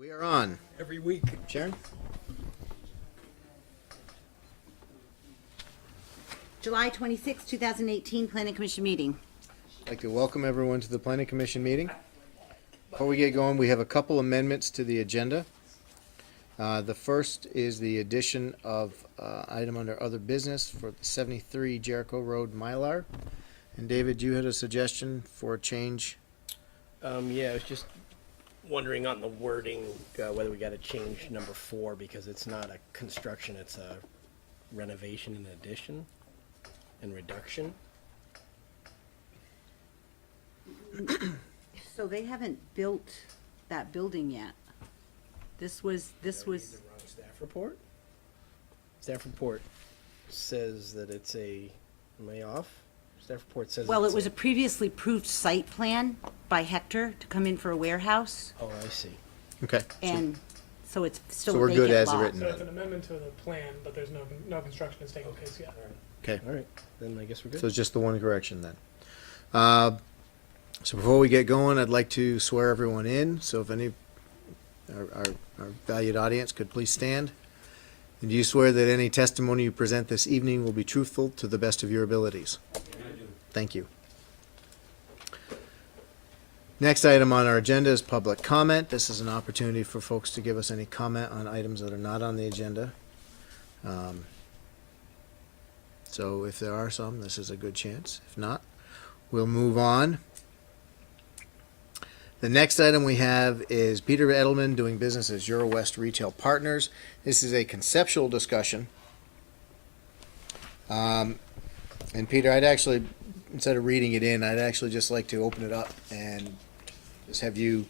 We are on. Every week. Sharon? July 26, 2018 Planning Commission meeting. I'd like to welcome everyone to the Planning Commission meeting. Before we get going, we have a couple amendments to the agenda. The first is the addition of item under other business for 73 Jericho Road, Mylar. And David, you had a suggestion for a change? Yeah, I was just wondering on the wording, whether we gotta change number 4 because it's not a construction, it's a renovation and addition and reduction. So they haven't built that building yet. This was, The wrong staff report? Staff report says that it's a, am I off? Staff report says. well, it's it was a previously approved site plan by Hector to come in for a warehouse, Oh, I see. Okay. and so it's still So a we're good vacant as lot. written. So it's an amendment to the plan, but there's no construction has taken place yet. Okay. All right, then I guess we're good. So it's just the one correction then. So before we get going, I'd like to swear everyone in. So if any, our valued audience could please stand. And do you swear that any testimony you present this evening will be truthful to the best of your abilities? Thank you. Next item on our agenda is public comment. This is an opportunity for folks to give us any comment on items that are not on the agenda. So if there are some, this is a good chance. If not, we'll move on. The next item we have is Peter Edelman doing business as Euro West Retail Partners. This is a conceptual discussion. And Peter, I'd actually, instead of reading it in, I'd actually just like to open it up and just have you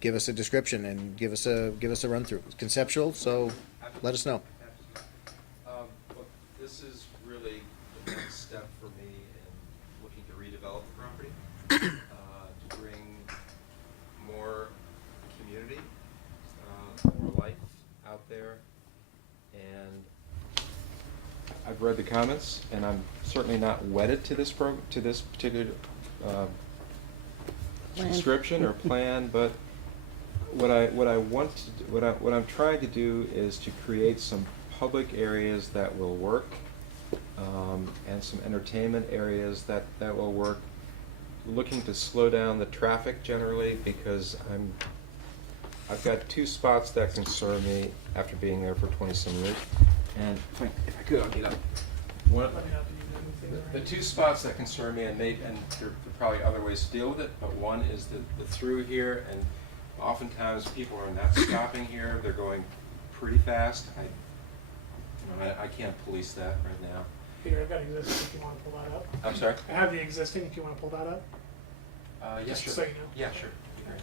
give us a description and give us a run through. It's conceptual, so let us know. Well, this is really the next step for me in looking to redevelop the property, to bring more community, more life out there. And I've read the comments, and I'm certainly not wedded to this particular description or plan, but what I'm trying to do is to create some public areas that will work, and some entertainment areas that will work. Looking to slow down the traffic generally, because I've got two spots that concern me after being there for 20-some years. And if I could, I'll get up. The two spots that concern me, and there are probably other ways to deal with it, but one is the through here, and oftentimes people are not stopping here. They're going pretty fast. I can't police that right now. Peter, I've got existing if you want to pull that up. I'm sorry? I have the existing if you want to pull that up. Yes, Just sure. so you know. Yeah, sure. Great.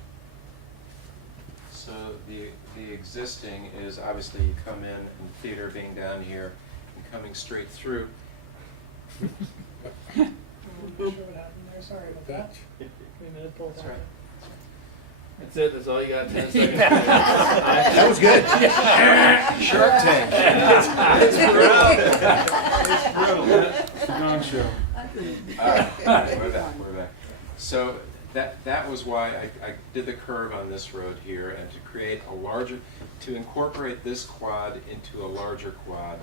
So the existing is obviously you come in, and theater being down here, and coming straight through. I'm not sure what happened there. Sorry about that. Give me a minute to pull That's that right. up. That's it, that's all you got, 10 seconds. That was good. Shark Tank. It's brutal. Non-show. All right, we're back. So that was why I did the curve on this road here, and to create a larger, to incorporate this quad into a larger quad.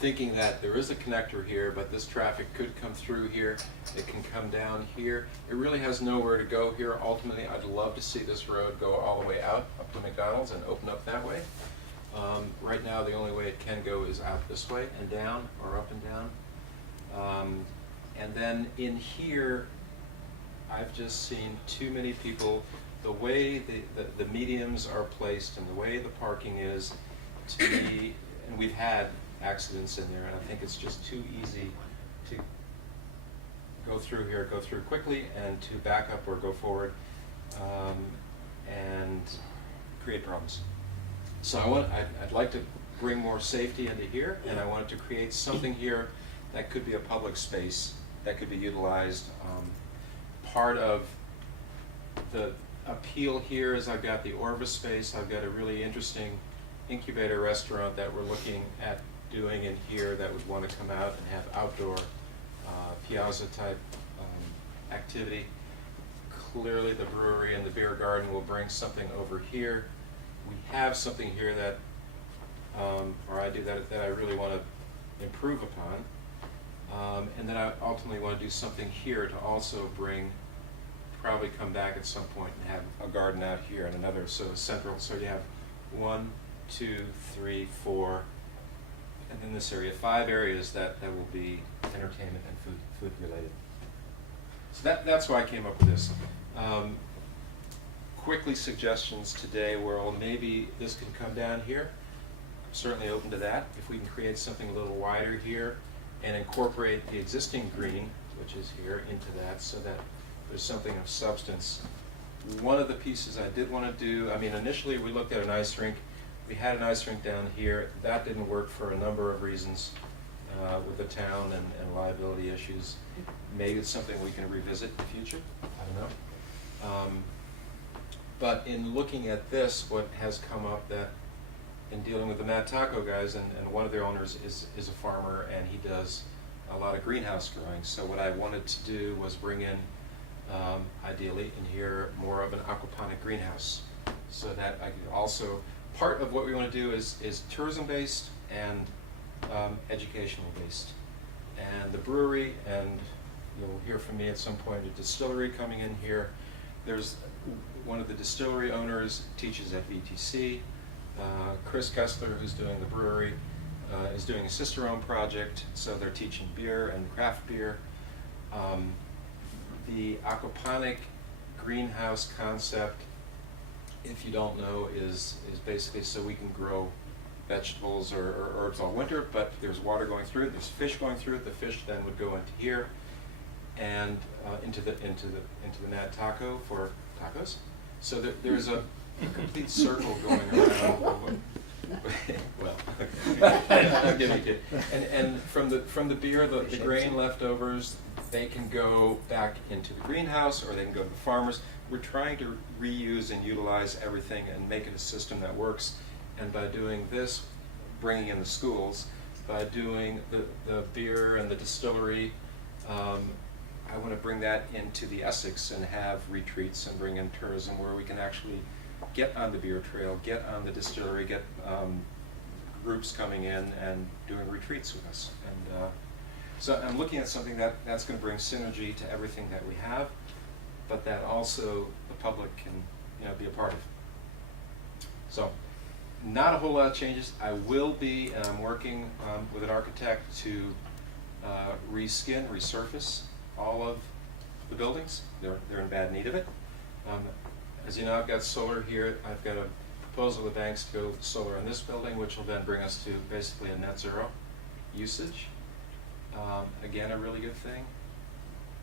Thinking that there is a connector here, but this traffic could come through here, it can come down here. It really has nowhere to go here. Ultimately, I'd love to see this road go all the way out up to McDonald's and open up that way. Right now, the only way it can go is out this way and down, or up and down. And then in here, I've just seen too many people, the way the mediums are placed and the way the parking is, to me, and we've had accidents in there, and I think it's just too easy to go through here, go through quickly, and to back up or go forward, and create problems. So I'd like to bring more safety into here, and I wanted to create something here that could be a public space that could be utilized. Part of the appeal here is I've got the Orvis space. I've got a really interesting incubator restaurant that we're looking at doing in here that would want to come out and have outdoor piazza type activity. clearly the brewery and the beer garden will bring something over here. We have something here that, or I do that I really want to improve upon. And then I ultimately want to do something here to also bring, probably come back at some point and have a garden out here and another, so central, so you have 1, 2, 3, 4, and in this area, 5 areas that will be entertainment and food related. So that's why I came up with this. Quickly suggestions today where, well, maybe this can come down here. I'm certainly open to that. If we can create something a little wider here and incorporate the existing green, which is here, into that so that there's something of substance. One of the pieces I did want to do, I mean, initially we looked at an ice rink. We had an ice rink down here. That didn't work for a number of reasons with the town and liability issues. Maybe it's something we can revisit in the future. I don't know. But in looking at this, what has come up that in dealing with the Mad Taco guys, and one of their owners is a farmer, and he does a lot of greenhouse growing. So what I wanted to do was bring in, ideally in here, more of an aquaponic greenhouse, so that I could also, part of what we want to do is tourism-based and educational-based. And the brewery, and you'll hear from me at some point, a distillery coming in here. There's one of the distillery owners teaches at VTC. Chris Kessler, who's doing the brewery, is doing a sister-owned project, so they're teaching beer and craft beer. The aquaponic greenhouse concept, if you don't know, is basically so we can grow vegetables or herbs all winter, but there's water going through it, there's fish going through it. The fish then would go into here and into the Mad Taco for tacos. So there's a complete circle going around. Well, I'm giving it. And from the beer, the grain leftovers, they can go back into the greenhouse or they can go to the farmers. We're trying to reuse and utilize everything and make it a system that works. And by doing this, bringing in the schools, by doing the beer and the distillery, I want to bring that into the Essex and have retreats and bring in tourism where we can actually get on the beer trail, get on the distillery, get groups coming in and doing retreats with us. And so I'm looking at something that's going to bring synergy to everything that we have, but that also the public can, be a part of. So, not a whole lot of changes. I will be, and I'm working with an architect to reskin, resurface all of the buildings. They're in bad need of it. As you know, I've got solar here. I've got a proposal with banks to go solar in this building, which will then bring us to basically a net zero usage. Again, a really good thing.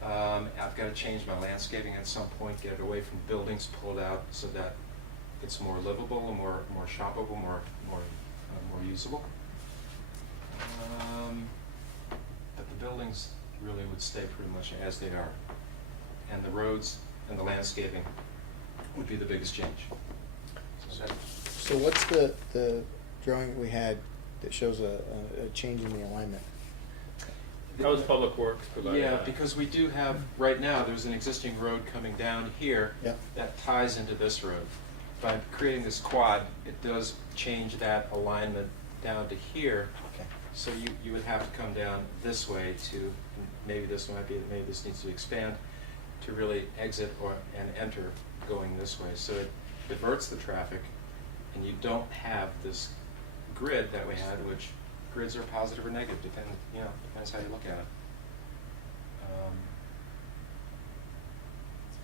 I've got to change my landscaping at some point, get it away from buildings, pull it out so that it's more livable and more shoppable, more usable. But the buildings really would stay pretty much as they are, and the roads and the landscaping would be the biggest change. So what's the drawing we had that shows a change in the alignment? That was Public Works provided Yeah, that. because we do have, right now, there's an existing road coming down here Yep. that ties into this road. By creating this quad, it does change that alignment down to here. Okay. So you would have to come down this way to, maybe this needs to expand to really exit and enter going this way. So it diverts the traffic, and you don't have this grid that we had, which grids are positive or negative, depends how you look at it.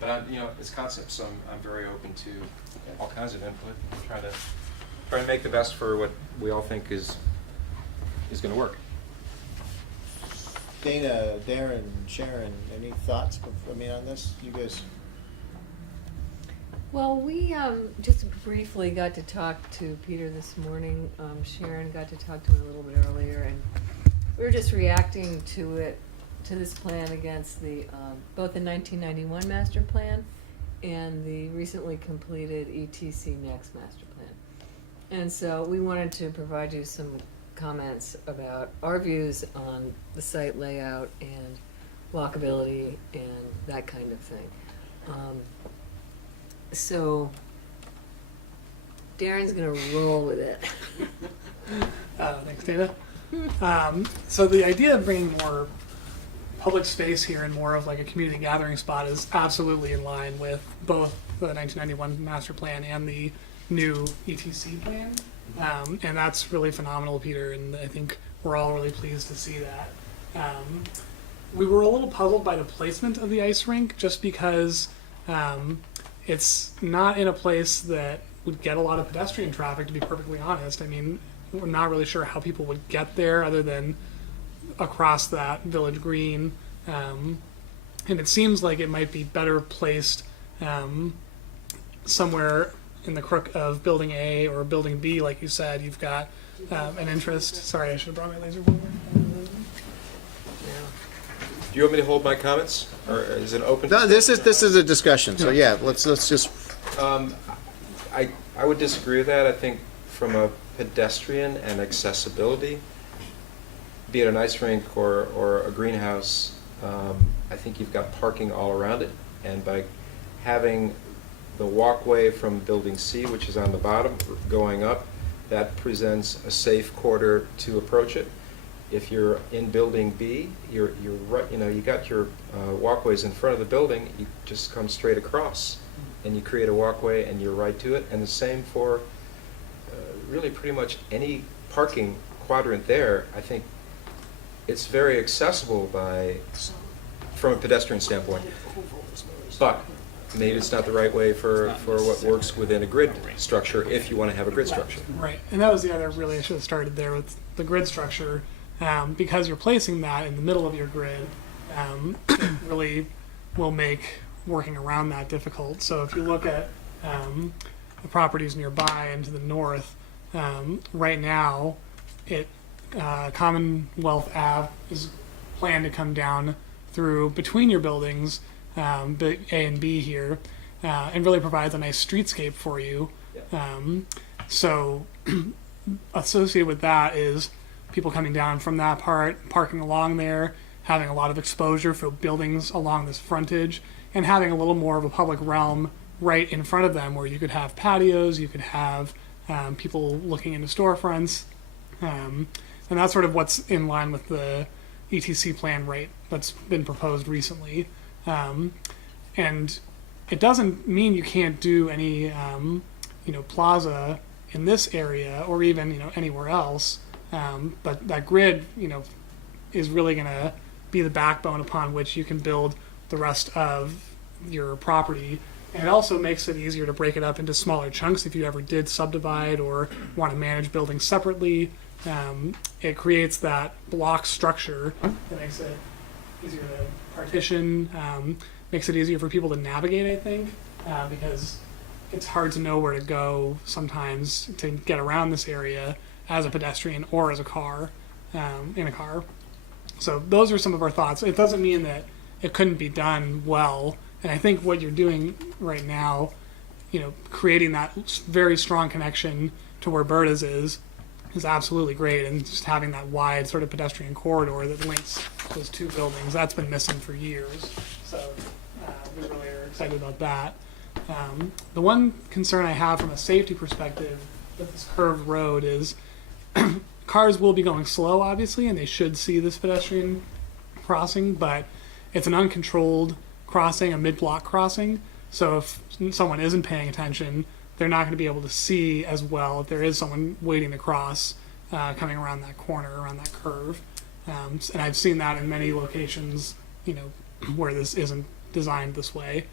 But it's concepts, so I'm very open to all kinds of input and try to make the best for what we all think is going to work. Dana, Darren, Sharon, any thoughts on this? You guys? Well, we just briefly got to talk to Peter this morning. Sharon got to talk to him a little bit earlier, and we were just reacting to this plan against the both the 1991 master plan and the recently completed ETC Next master plan. And so we wanted to provide you some comments about our views on the site layout and walkability and that kind of thing. So Darren's gonna roll with it. Thanks, Dana. So the idea of bringing more public space here and more of like a community gathering spot is absolutely in line with both the 1991 master plan and the new ETC plan. And that's really phenomenal, Peter, and I think we're all really pleased to see that. We were a little puzzled by the placement of the ice rink just because it's not in a place that would get a lot of pedestrian traffic, to be perfectly honest. I mean, we're not really sure how people would get there other than across that village green. And it seems like it might be better placed somewhere in the crook of building A or building B, like you said. You've got an interest. Sorry, I should have brought my laser pointer. Do you want me to hold my comments, or is it open? No, this is a discussion, so yeah, let's just, I would disagree with that. I think from a pedestrian and accessibility, be it an ice rink or a greenhouse, I think you've got parking all around it. And by having the walkway from building C, which is on the bottom, going up, that presents a safe corridor to approach it. If you're in building B, you're right, you got your walkways in front of the building, you just come straight across and you create a walkway and you're right to it. And the same for really pretty much any parking quadrant there. I think it's very accessible from a pedestrian standpoint. But maybe it's not the right way for what works within a grid structure, if you want to have a grid structure. Right, and that was the other, really, I should have started there with the grid structure. Because you're placing that in the middle of your grid, it really will make working around that difficult. So if you look at the properties nearby and to the north, right now, Commonwealth Ave is planned to come down through between your buildings, A and B here, and really provides a nice streetscape for you. So associated with that is people coming down from that part, parking along there, having a lot of exposure for buildings along this frontage, and having a little more of a public realm right in front of them where you could have patios, you could have people looking into storefronts. And that's sort of what's in line with the ETC plan that's been proposed recently. And it doesn't mean you can't do any, plaza in this area or even, anywhere else. But that grid, is really going to be the backbone upon which you can build the rest of your property. And it also makes it easier to break it up into smaller chunks if you ever did subdivide or want to manage buildings separately. It creates that block structure that makes it easier to partition, makes it easier for people to navigate, I think, because it's hard to know where to go sometimes to get around this area as a pedestrian or as a car, in a car. So those are some of our thoughts. It doesn't mean that it couldn't be done well. And I think what you're doing right now, creating that very strong connection to where Berta's is absolutely great. And just having that wide sort of pedestrian corridor that links those two buildings, that's been missing for years. So we really are excited about that. The one concern I have from a safety perspective with this curved road is cars will be going slow, obviously, and they should see this pedestrian crossing, but it's an uncontrolled crossing, a mid-block crossing. So if someone isn't paying attention, they're not going to be able to see as well if there is someone waiting to cross coming around that corner, around that curve. And I've seen that in many locations, where this isn't designed this way.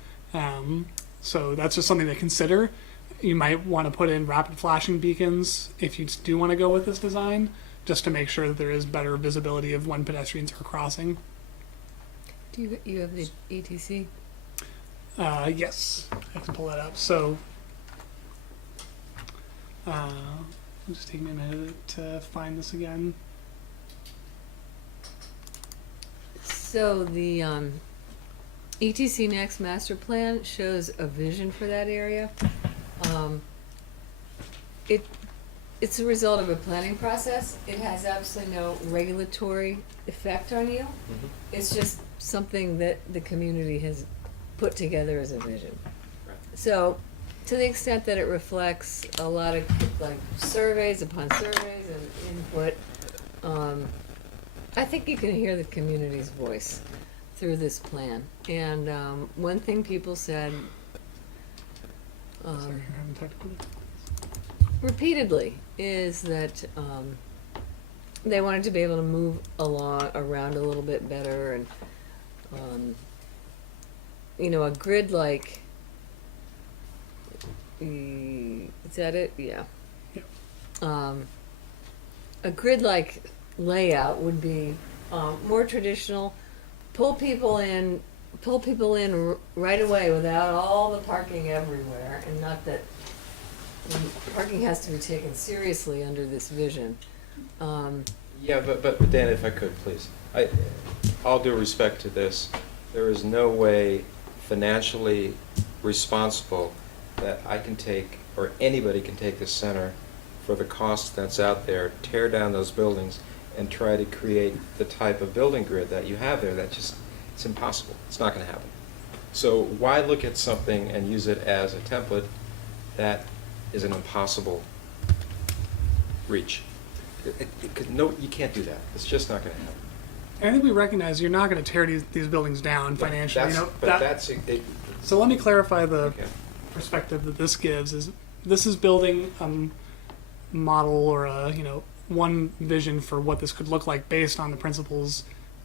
So that's just something to consider. You might want to put in rapid flashing beacons if you do want to go with this design, just to make sure that there is better visibility of when pedestrians are crossing. Do you have the ETC? Yes, I can pull that up. So, just take me a minute to find this again. So the ETC Next Master Plan shows a vision for that area. It's a result of a planning process. It has absolutely no regulatory effect on you. It's just something that the community has put together as a vision. Right. So, to the extent that it reflects a lot of like surveys upon surveys and input, I think you can hear the community's voice through this plan. And one thing people said Sorry, you're having technical. repeatedly is that they wanted to be able to move around a little bit better, and a grid like. Is that it? Yeah. Yep. A grid like layout would be more traditional. Pull people in right away without all the parking everywhere, and not that parking has to be taken seriously under this vision. Yeah, but Dan, if I could, please. All due respect to this, there is no way financially responsible that I can take, or anybody can take the center for the cost that's out there, tear down those buildings, and try to create the type of building grid that you have there. It's impossible. It's not going to happen. So why look at something and use it as a template that is an impossible reach? No, you can't do that. It's just not going to happen. And I think we recognize you're not going to tear these buildings down financially. So let me clarify the Okay. perspective that this gives. This is building model or one vision for what this could look like based on the principles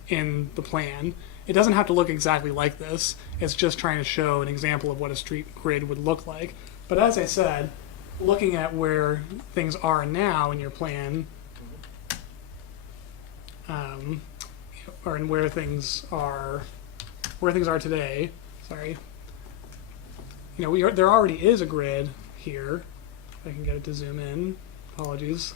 in the plan. It doesn't have to look exactly like this. It's just trying to show an example of what a street grid would look like. But as I said, looking at where things are now in your plan, or in where things are today. Sorry. There already is a grid here. If I can get it to zoom in. Apologies.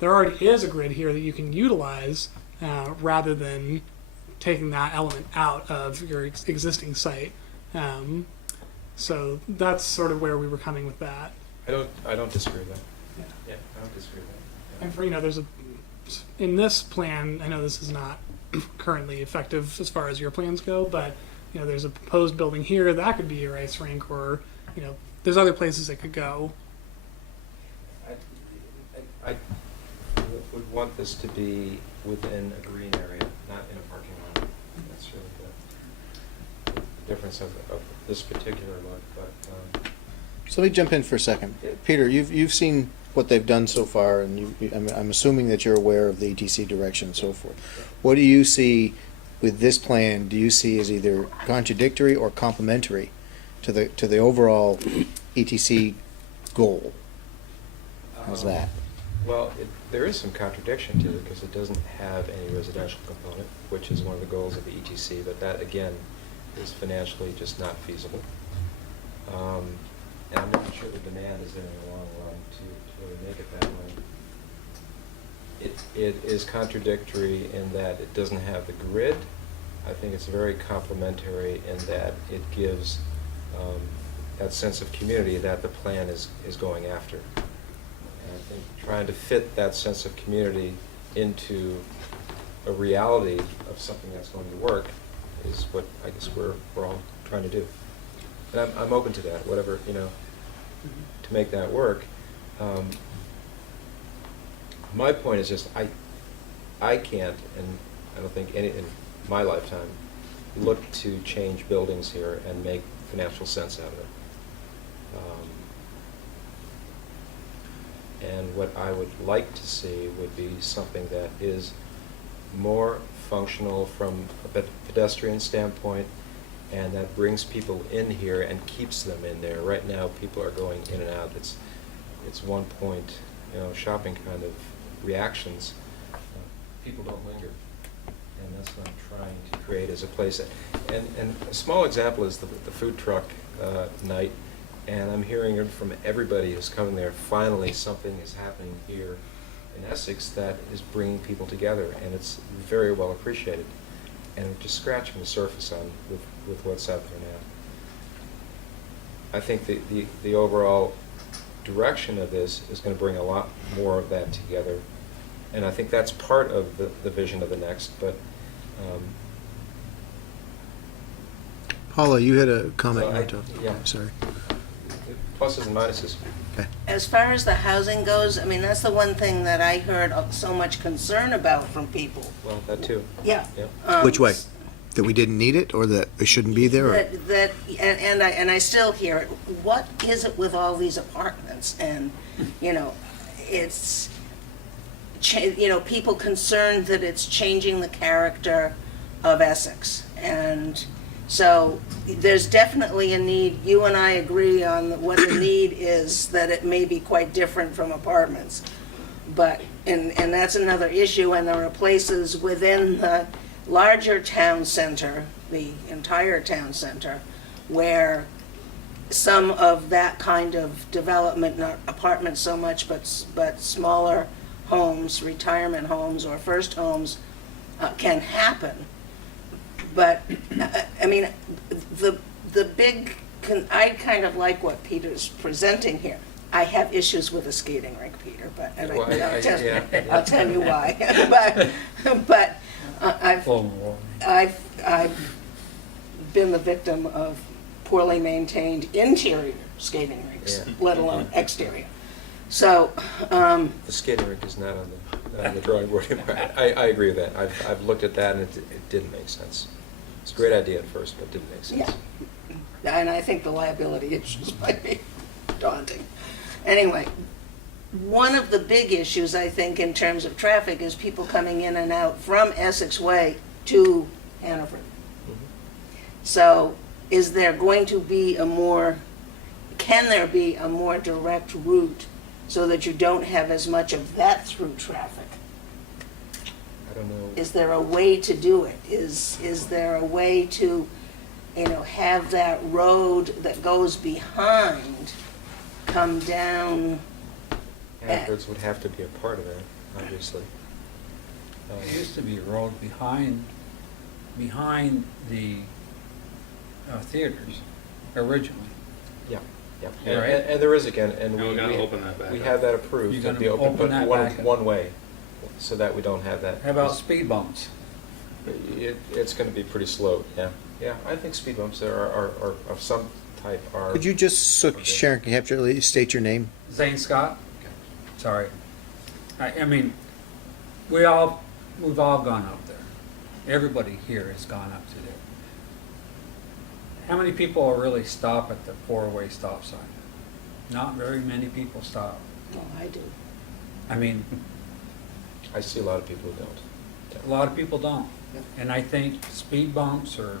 There already is a grid here that you can utilize rather than taking that element out of your existing site. So that's sort of where we were coming with that. I don't disagree with that. Yeah. Yeah, I don't disagree with that. And for in this plan, I know this is not currently effective as far as your plans go, but there's a proposed building here that could be your ice rink, or there's other places it could go. I would want this to be within a green area, not in a parking lot. That's really the difference of this particular look. But So let me jump in for a second. Peter, you've seen what they've done so far, and I'm assuming that you're aware of the ETC direction and so forth. What do you see with this plan? Do you see as either contradictory or complementary to the overall ETC goal? How's that? Well, there is some contradiction to it because it doesn't have any residential component, which is one of the goals of the ETC, but that, again, is financially just not feasible. And I'm not sure the demand is there in the long run to really make it that way. It is contradictory in that it doesn't have the grid. I think it's very complementary in that it gives that sense of community that the plan is going after. And I think trying to fit that sense of community into a reality of something that's going to work is what I guess we're all trying to do. And I'm open to that, whatever, to make that work. My point is just I can't, and I don't think any in my lifetime, look to change buildings here and make financial sense out of it. And what I would like to see would be something that is more functional from a pedestrian standpoint, and that brings people in here and keeps them in there. Right now, people are going in and out. It's one point, shopping kind of reactions. People don't linger, and that's what I'm trying to create as a place. And a small example is the food truck night, and I'm hearing it from everybody who's coming there. Finally, something is happening here in Essex that is bringing people together, and it's very well appreciated. And we're just scratching the surface on with what's out there now. I think the overall direction of this is going to bring a lot more of that together, and I think that's part of the vision of the next. But Paula, you had a comment. So you wanted to- yeah. Sorry. Pluses and minuses. As far as the housing goes, I mean, that's the one thing that I heard so much concern about from people. Well, that too. Yeah. Yeah. Which way? That we didn't need it, or that it shouldn't be there? Or? And I still hear it. What is it with all these apartments? And, it's, people concerned that it's changing the character of Essex. And so there's definitely a need. You and I agree on what the need is, that it may be quite different from apartments. But, and that's another issue, and there are places within the larger town center, the entire town center, where some of that kind of development, not apartments so much, but smaller homes, retirement homes or first homes, can happen. But, I mean, the big, I kind of like what Peter's presenting here. I have issues with a skating rink, Peter, but, and Well, I'll tell you why. But I've been the victim of poorly maintained interior skating rinks, Yeah. let alone exterior. So, The skating rink is not on the drawing board anymore. I agree with that. I've looked at that and it didn't make sense. It's a great idea at first, but it didn't make sense. yeah, and I think the liability issues might be daunting. Anyway, one of the big issues, I think, in terms of traffic is people coming in and out from Essex Way to Hannaford. So is there going to be can there be a more direct route so that you don't have as much of that through traffic? I don't know. Is there a way to do it? Is there a way to, have that road that goes behind come down? Hannaford's would have to be a part of that, obviously. There used to be a road behind the theaters originally. Yeah. Yeah, right. And there is again, and And we're gonna open that back we up. have that approved You're to gonna be open, open but that back up. one way, so that we don't have that. How about speed bumps? It's gonna be pretty slow, yeah. Yeah, I think speed bumps there are of some type are. Could you just, so Sharon, can you have to state your name? Zane Scott? Sorry. I mean, we've all gone up there. Everybody here has gone up to there. How many people really stop at the four-way stop sign? Not very many people stop. Oh, I do. I mean, I see a lot of people who don't. a lot of people don't. And I think speed bumps or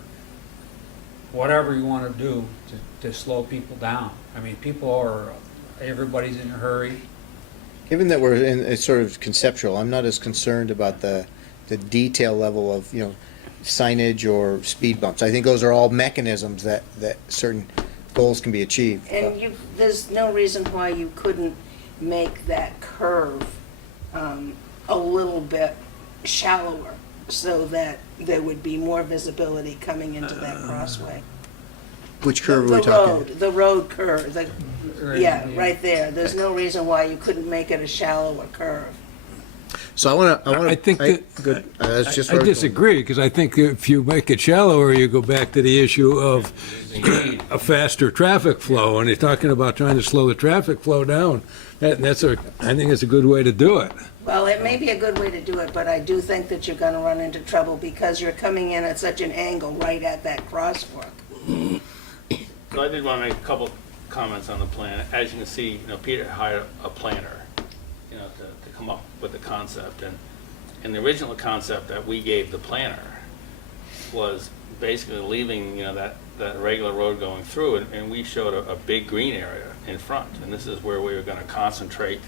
whatever you want to do to slow people down. I mean, everybody's in a hurry. Given that we're in, it's sort of conceptual, I'm not as concerned about the detail level of, signage or speed bumps. I think those are all mechanisms that certain goals can be achieved. And there's no reason why you couldn't make that curve a little bit shallower so that there would be more visibility coming into that crossway. Which curve are we talking? The road curve, right there. There's no reason why you couldn't make it a shallower curve. So I want to. I think that- Good. That's just I where was going. disagree, because I think if you make it shallower, you go back to the issue of a faster traffic flow, and you're talking about trying to slow the traffic flow down. I think it's a good way to do it. Well, it may be a good way to do it, but I do think that you're gonna run into trouble because you're coming in at such an angle right at that crosswalk. So I did want to make a couple comments on the plan. As you can see, Peter hired a planner, to come up with the concept. And the original concept that we gave the planner was basically leaving, that regular road going through, and we showed a big green area in front. And this is where we were going to concentrate,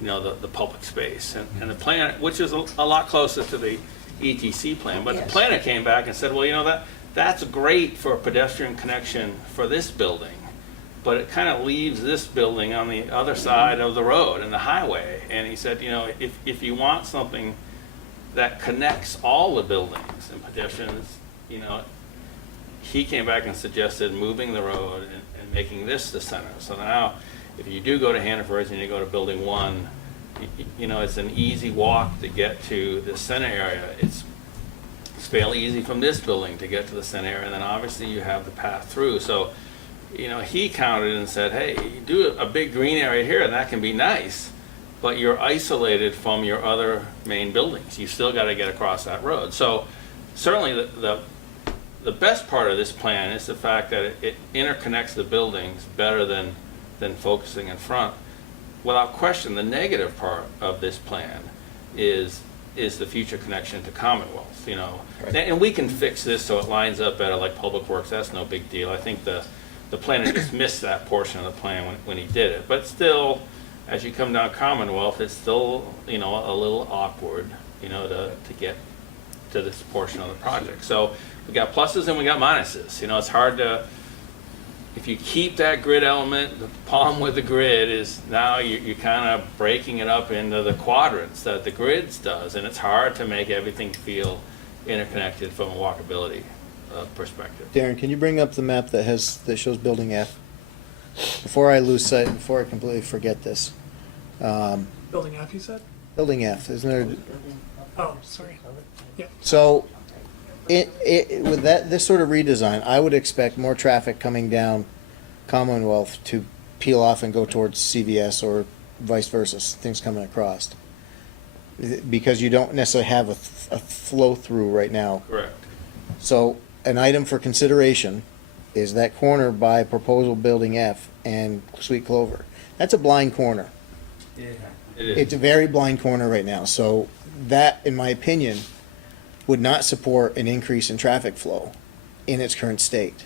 the public space. And the plan, which is a lot closer to the ETC plan, but Yes. the planner came back and said, well, that's great for a pedestrian connection for this building, but it kind of leaves this building on the other side of the road and the highway. And he said, if you want something that connects all the buildings and pedestrians, he came back and suggested moving the road and making this the center. So now, if you do go to Hannaford and you go to Building 1, it's an easy walk to get to the center area. it's fairly easy from this building to get to the center area, and then obviously you have the path through. So, you know, he counted and said, hey, you do a big green area here, and that can be nice, but you're isolated from your other main buildings. You still got to get across that road. So certainly the best part of this plan is the fact that it interconnects the buildings better than focusing in front. Without question, the negative part of this plan is the future connection to Commonwealth, you know. Right. And we can fix this so it lines up better like Public Works, that's no big deal. I think the planner just missed that portion of the plan when he did it. But still, as you come down Commonwealth, it's still, you know, a little awkward, you know, to get to this portion of the project. So we got pluses and we got minuses. You know, it's hard to, if you keep that grid element, the problem with the grid is now you're kind of breaking it up into the quadrants that the grids does, and it's hard to make everything feel interconnected from a walkability perspective. Darren, can you bring up the map that shows Building F? Before I lose sight, before I completely forget this. Building F, you said? Building F, isn't there? Oh, sorry. Yeah. So, with this sort of redesign, I would expect more traffic coming down Commonwealth to peel off and go towards CVS or vice versa, things coming across. Because you don't necessarily have a flow through right now. Correct. So, an item for consideration is that corner by proposal Building F and Sweet Clover. That's a blind corner. It is. It's a very blind corner right now. So that, in my opinion, would not support an increase in traffic flow in its current state.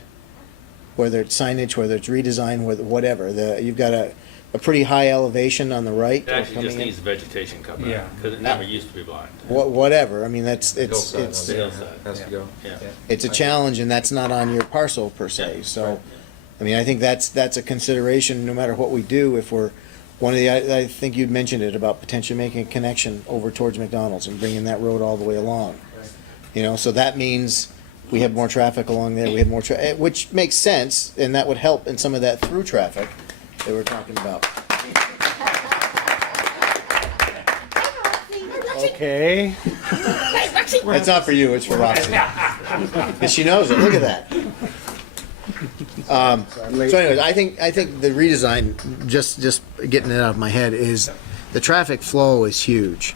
Whether it's signage, whether it's redesign, whatever. You've got a pretty high elevation on the right. It actually just coming in. needs vegetation cut Yeah. back, because it never used to be blind. Whatever. I mean, it's Hillside on it's there Hillside. has to go. Yeah. it's a challenge, and that's not on your parcel per se. Yeah, So, right. I mean, I think that's a consideration no matter what we do. If we're one of the, I think you'd mentioned it about potentially making a connection over towards McDonald's and bringing that road all the way along. You know, so that means we have more traffic along there. We have more which makes sense, and that would help in some of that through traffic that we're talking about. Okay. That's not for you. It's for Roxy. And she knows it. Look at that. So anyways, I think the redesign, just getting it out of my head, is the traffic flow is huge.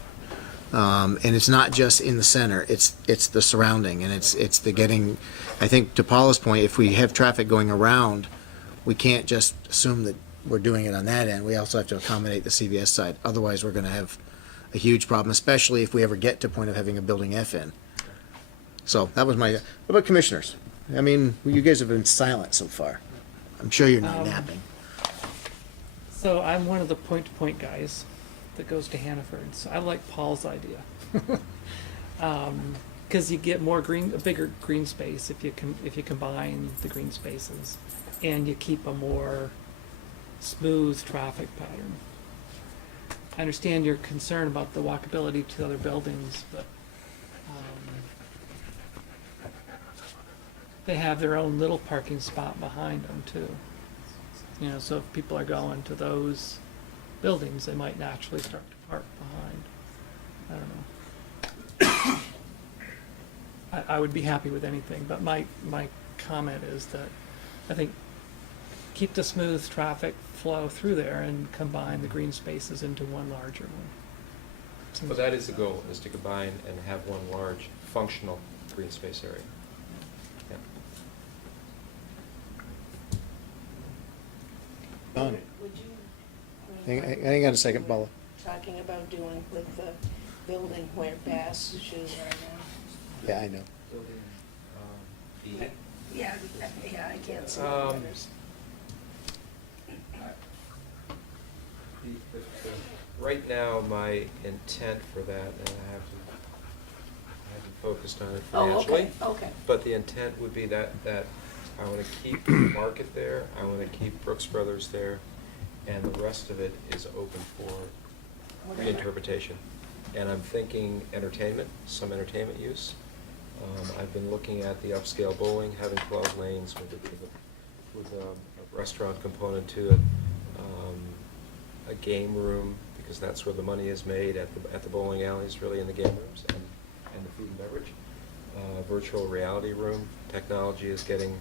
And it's not just in the center, it's the surrounding, and it's the getting, I think to Paula's point, if we have traffic going around, we can't just assume that we're doing it on that end. We also have to accommodate the CVS side. Otherwise, we're gonna have a huge problem, especially if we ever get to a point of having a Building F in. So that was what about commissioners? I mean, you guys have been silent so far. I'm sure you're not napping. So I'm one of the point-to-point guys that goes to Hannaford. So I like Paul's idea. Because you get a bigger green space if you combine the green spaces, and you keep a more smooth traffic pattern. I understand your concern about the walkability to other buildings, but they have their own little parking spot behind them too. You know, so if people are going to those buildings, they might naturally start to park behind. I don't know. I would be happy with anything, but my comment is that I think keep the smooth traffic flow through there and combine the green spaces into one larger one. But that is the goal, is to combine and have one large functional green space area. Yeah. Done. Would you? Hang on a second, Paula. Talking about doing with the building where Bass shoes are now. Yeah, I know. Yeah, I can't see the Um, letters. Right now, my intent for that, and I haven't focused on it Oh, financially. okay. But the intent would be that I want to keep the market there, I want to keep Brooks Brothers there, and the rest of it is open for reinterpretation. And I'm thinking entertainment, some entertainment use. I've been looking at the upscale bowling, having 12 lanes with a restaurant component to it, a game room, because that's where the money is made at the bowling alleys, really in the game rooms, and the food and beverage. virtual reality room. Technology is getting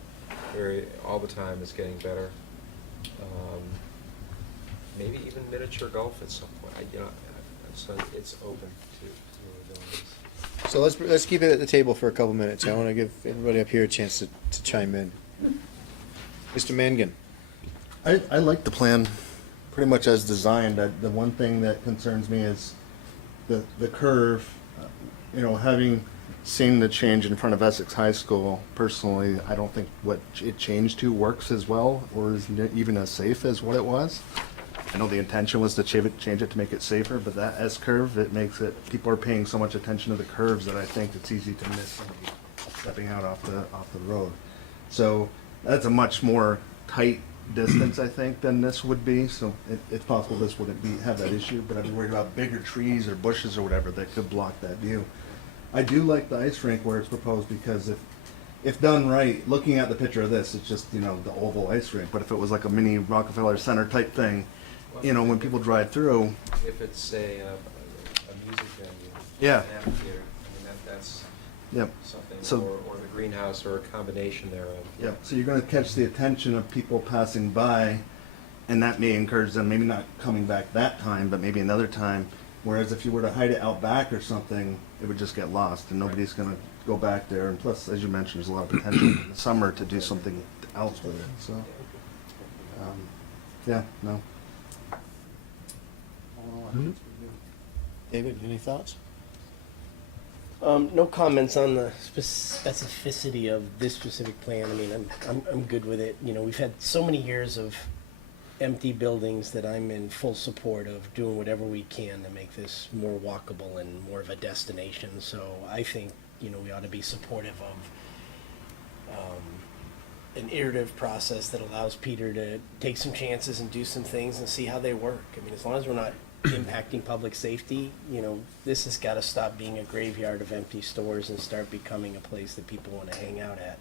all the time is getting better. Maybe even miniature golf at some point. So it's open to doing this. So let's keep it at the table for a couple minutes. I want to give everybody up here a chance to chime in. Mr. Mangan. I like the plan pretty much as designed. The one thing that concerns me is the curve. Having seen the change in front of Essex High School, personally, I don't think what it changed to works as well or is even as safe as what it was. I know the intention was to change it to make it safer, but that S curve, it makes it, people are paying so much attention to the curves that I think it's easy to miss somebody stepping out off the road. So that's a much more tight distance, I think, than this would be. So it's possible this wouldn't have that issue, but I'd be worried about bigger trees or bushes or whatever that could block that view. I do like the ice rink where it's proposed because if done right, looking at the picture of this, it's just, the oval ice rink. But if it was like a mini Rockefeller Center type thing, when people drive through. If it's a music venue, Yeah. an amphitheater, that's Yep. something, So- or the greenhouse, or a combination thereof. Yeah, so you're going to catch the attention of people passing by, and that may encourage them, maybe not coming back that time, but maybe another time. Whereas if you were to hide it out back or something, it would just get lost, and nobody's going to go back there. And plus, as you mentioned, there's a lot of potential in the summer to do something else with it. So, yeah, no. David, any thoughts? No comments on the specificity of this specific plan. I mean, I'm good with it. We've had so many years of empty buildings that I'm in full support of doing whatever we can to make this more walkable and more of a destination. So I think, we ought to be supportive of an iterative process that allows Peter to take some chances and do some things and see how they work. I mean, as long as we're not impacting public safety, this has got to stop being a graveyard of empty stores and start becoming a place that people want to hang out at.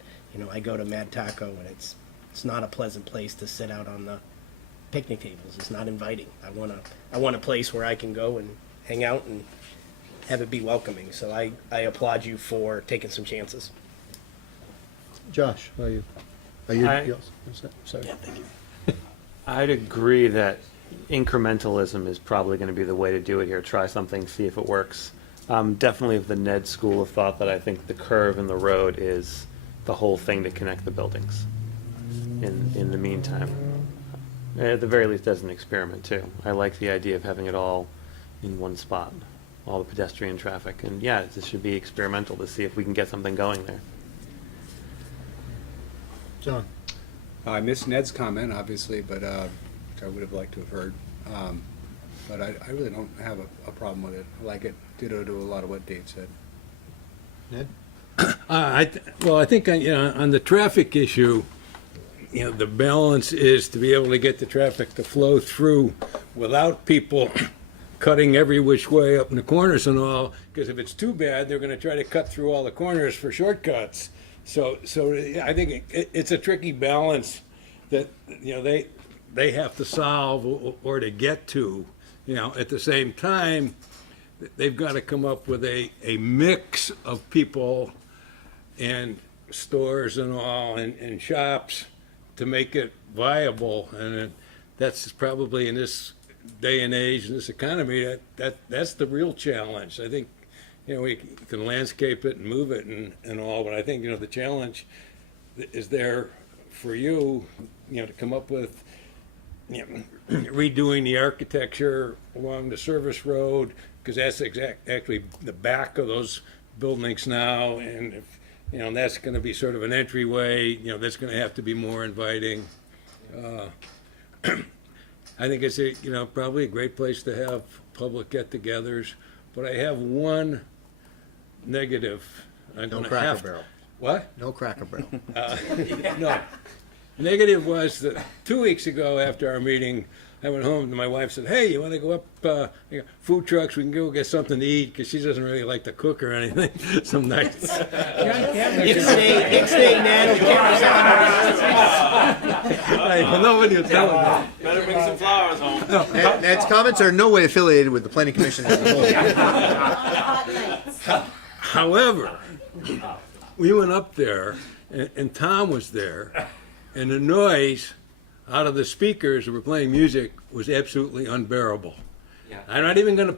I go to Mad Taco and it's not a pleasant place to sit out on the picnic tables. It's not inviting. I want a place where I can go and hang out and have it be welcoming. So I applaud you for taking some chances. Josh, how are you? Sorry. Yeah, thank you. I'd agree that incrementalism is probably going to be the way to do it here. Try something, see if it works. Definitely of the Ned school of thought that I think the curve in the road is the whole thing to connect the buildings. In the meantime, at the very least as an experiment too. I like the idea of having it all in one spot, all the pedestrian traffic. And yeah, this should be experimental to see if we can get something going there. John. I missed Ned's comment, obviously, but which I would have liked to have heard. But I really don't have a problem with it. I like it. Ditto to a lot of what Dave said. Ned? I think on the traffic issue, the balance is to be able to get the traffic to flow through without people cutting every which way up in the corners and all, because if it's too bad, they're going to try to cut through all the corners for shortcuts. So I think it's a tricky balance that they have to solve or to get to. At the same time, they've got to come up with a mix of people and stores and all and shops to make it viable. And that's probably in this day and age, in this economy, that's the real challenge. I think we can landscape it and move it and all, but I think the challenge is there for you to come up with redoing the architecture along the service road, because that's actually the back of those buildings now, and if that's going to be sort of an entryway, that's going to have to be more inviting. I think it's probably a great place to have public get-togethers, but I have one negative. No Cracker Barrel. What? No Cracker Barrel. No. Negative was that 2 weeks ago after our meeting, I went home and my wife said, "Hey, you want to go up food trucks? We can go get something to eat," because she doesn't really like to cook or anything some nights. Ixnay, Ned. Nobody will tell her. Better bring some flowers home. Ned's comments are in no way affiliated with the planning commission as a whole. However, we went up there, and Tom was there, and the noise out of the speakers that were playing music was absolutely unbearable. Yeah. I'm not even going to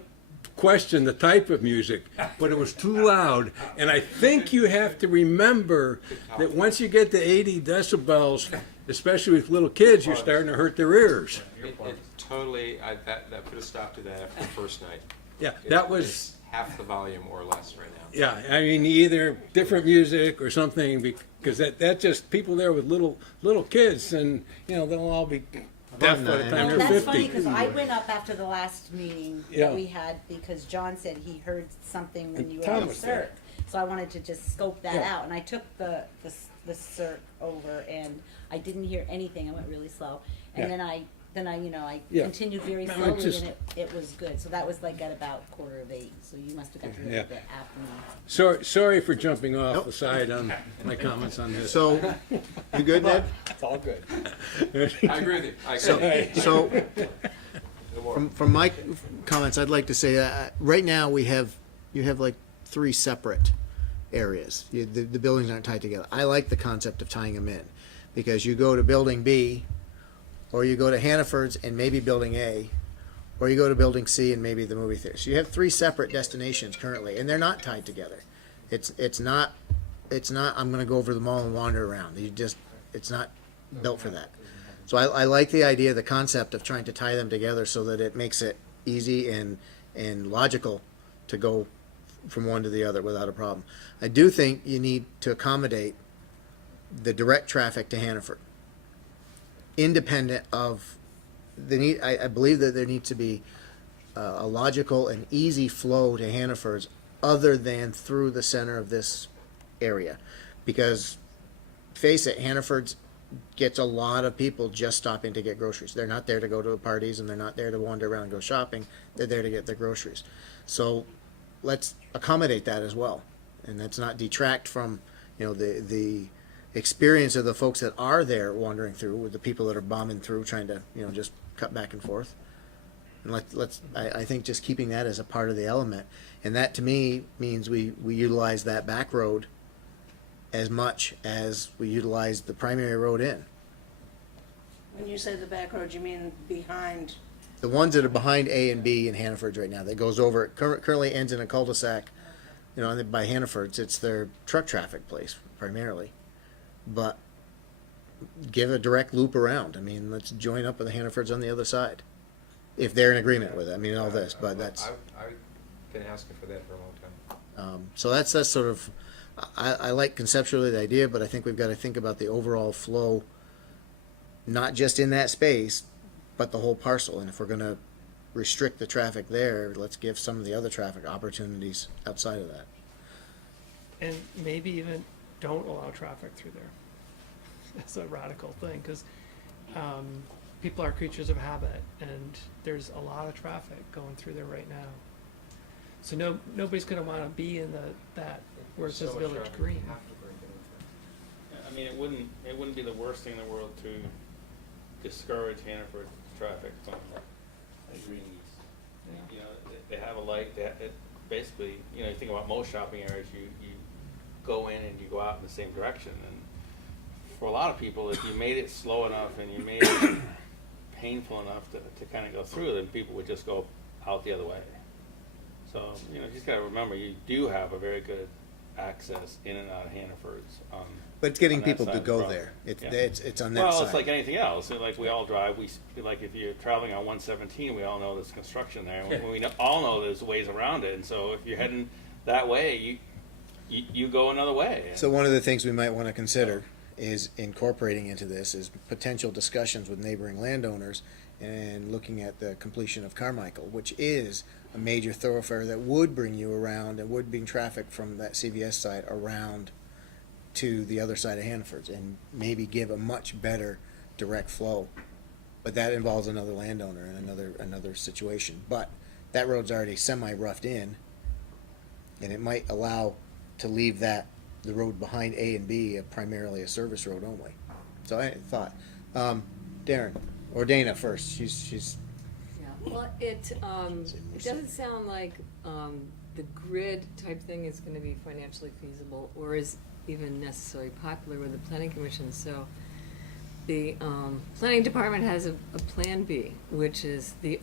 question the type of music, but it was too loud. And I think you have to remember that once you get to 80 decibels, especially with little kids, you're starting to hurt their ears. It totally, that put a stop to that after the first night. Yeah, It- that was, it's half the volume or less right now. yeah, I mean, either different music or something, because that just, people there with little kids, and, you know, they'll all be deaf by the time Well, they're that's funny, 50. because I went up after the last meeting Yeah. that we had, because John said he heard something when And you were Tom on the was there. circ. So I wanted to just scope that Yeah. out, and I took the circ over, and I didn't hear anything, I went really slow. And Yeah. then I, you know, I Yeah. continued very No, it slowly, just- and it was good. So that was like at about 7:45, so you must have got to hear Yeah. it after me. Sorry for jumping off the side on my comments on this. So, you good, Ned? It's all good. I agree with you. I So, agree. so No more. from my comments, I'd like to say that right now you have like 3 separate areas. The buildings aren't tied together. I like the concept of tying them in, because you go to building B, or you go to Hannaford's and maybe building A, or you go to building C and maybe the movie theater. So you have 3 separate destinations currently, and they're not tied together. It's not I'm going to go over the mall and wander around. It's not built for that. So I like the idea, the concept of trying to tie them together so that it makes it easy and logical to go from one to the other without a problem. I do think you need to accommodate the direct traffic to Hannaford, independent of the need. I believe that there needs to be a logical and easy flow to Hannaford's other than through the center of this area, because face it, Hannaford's gets a lot of people just stopping to get groceries. They're not there to go to the parties, and they're not there to wander around and go shopping. They're there to get their groceries. So let's accommodate that as well, and let's not detract from, you know, the experience of the folks that are there wandering through, with the people that are bombing through trying to, you know, just cut back and forth. And I think just keeping that as a part of the element, and that to me means we utilize that back road as much as we utilize the primary road in. When you say the back road, you mean behind? The ones that are behind A and B in Hannaford's right now, that goes over, currently ends in a cul-de-sac, you know, and by Hannaford's, it's their truck traffic place primarily. But give a direct loop around. I mean, let's join up with the Hannaford's on the other side, if they're in agreement with it. I mean, all this, but that's, I've been asking for that for a long time. so that's sort of, I like conceptually the idea, but I think we've got to think about the overall flow, not just in that space, but the whole parcel. And if we're going to restrict the traffic there, let's give some of the other traffic opportunities outside of that. And maybe even don't allow traffic through there. That's a radical thing, because people are creatures of habit, and there's a lot of traffic going through there right now. So nobody's going to want to be in that where it says So much Village traffic. Green. Have to bring it in. I mean, it wouldn't be the worst thing in the world to discourage Hannaford traffic from the greens. Yeah. You know, they have a light, basically, you know, you think about most shopping areas, you go in and you go out in the same direction, and for a lot of people, if you made it slow enough and you made it painful enough to kind of go through, then people would just go out the other way. So, you know, you just gotta remember, you do have a very good access in and out of Hannaford's. But it's getting on that people side to of the go property. there. Yeah. It's on that Well, side. it's like anything else. Like we all drive. Like if you're traveling on 117, we all know there's construction there. Yeah. We all know there's ways around it. And so if you're heading that way, you go another way. So one of the things we might want to consider is incorporating into this is potential discussions with neighboring landowners and looking at the completion of Carmichael, which is a major thoroughfare that would bring you around and would bring traffic from that CVS side around to the other side of Hannaford's, and maybe give a much better direct flow. But that involves another landowner and another situation. But that road's already semi-roughed in, and it might allow to leave the road behind A and B primarily a service road only. So I thought, Darren, or Dana first, she's Yeah, well, it doesn't sound like the grid type thing is gonna be financially feasible or is even necessarily popular with the planning commission, so the planning department has a plan B, which is the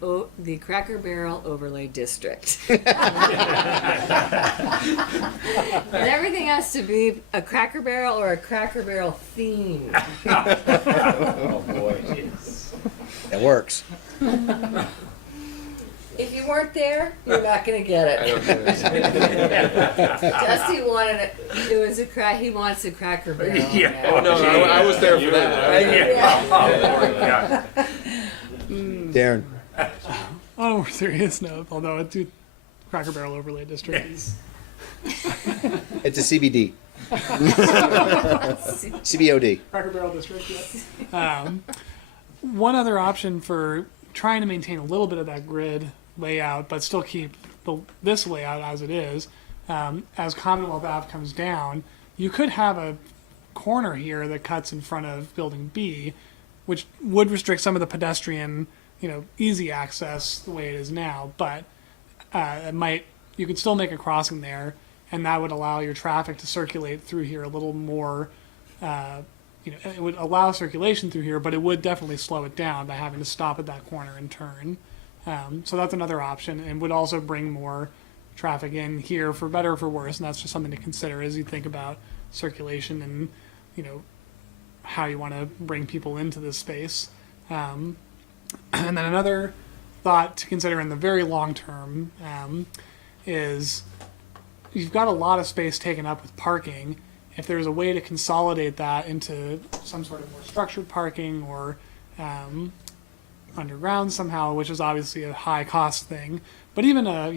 Cracker Barrel Overlay District. And everything has to be a Cracker Barrel or a Cracker Barrel theme. Oh, boy. It works. If you weren't there, you're not gonna get I it. don't get it. Dusty wanted it, he wants a Cracker Barrel. Yeah. Oh, no, I was there for that. Darren. On a more serious note, although it's Cracker Barrel Overlay District is It's a CBD. CBOD. Cracker Barrel District, yes. One other option for trying to maintain a little bit of that grid layout, but still keep this layout as it is, as Commonwealth Ave comes down, you could have a corner here that cuts in front of Building B, which would restrict some of the pedestrian, easy access the way it is now, but you could still make a crossing there, and that would allow your traffic to circulate through here a little more. It would allow circulation through here, but it would definitely slow it down by having to stop at that corner and turn. So that's another option, and would also bring more traffic in here for better or for worse, and that's just something to consider as you think about circulation and how you want to bring people into this space. And then another thought to consider in the very long term is you've got a lot of space taken up with parking. If there's a way to consolidate that into some sort of more structured parking or underground somehow, which is obviously a high cost thing, but even a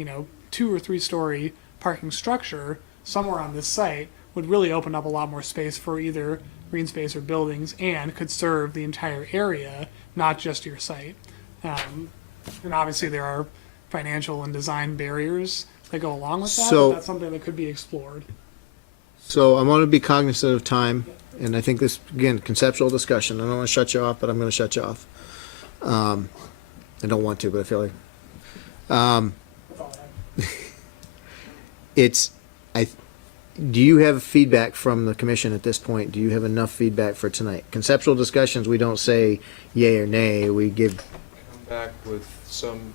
2 or 3 story parking structure somewhere on this site would really open up a lot more space for either green space or buildings, and could serve the entire area, not just your site. And obviously there are financial and design barriers that go along with that, So- but that's something that could be explored. So I want to be cognizant of time, and I think this, again, conceptual discussion. I don't want to shut you off, but I'm going to shut you off. I don't want to, but I feel like. Do you have feedback from the commission at this point? Do you have enough feedback for tonight? Conceptual discussions, we don't say yay or nay. We give. Come back with some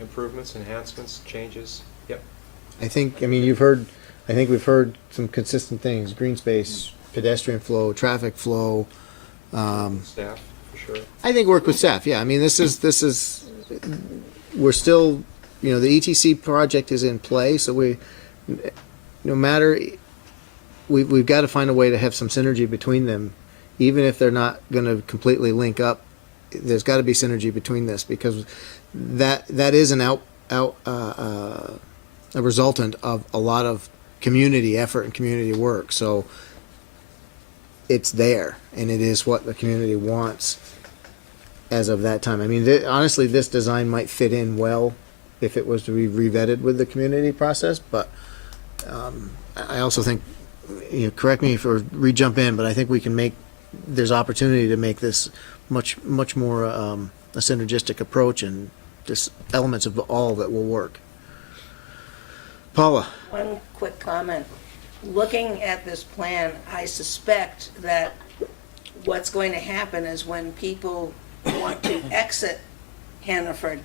improvements, enhancements, changes. Yep. I think we've heard some consistent things: green space, pedestrian flow, traffic flow. Staff, for sure. I think work with staff. Yeah, this is. We're still, the ETC project is in play, so no matter, we've got to find a way to have some synergy between them, even if they're not going to completely link up. There's got to be synergy between this, because that is a resultant of a lot of community effort and community work. So it's there, and it is what the community wants as of that time. Honestly, this design might fit in well if it was to be revetted with the community process, but I also think, correct me if I re-jump in, but I think there's opportunity to make this much more a synergistic approach, and just elements of all that will work. Paula. One quick comment. Looking at this plan, I suspect that what's going to happen is when people want to exit Hannaford,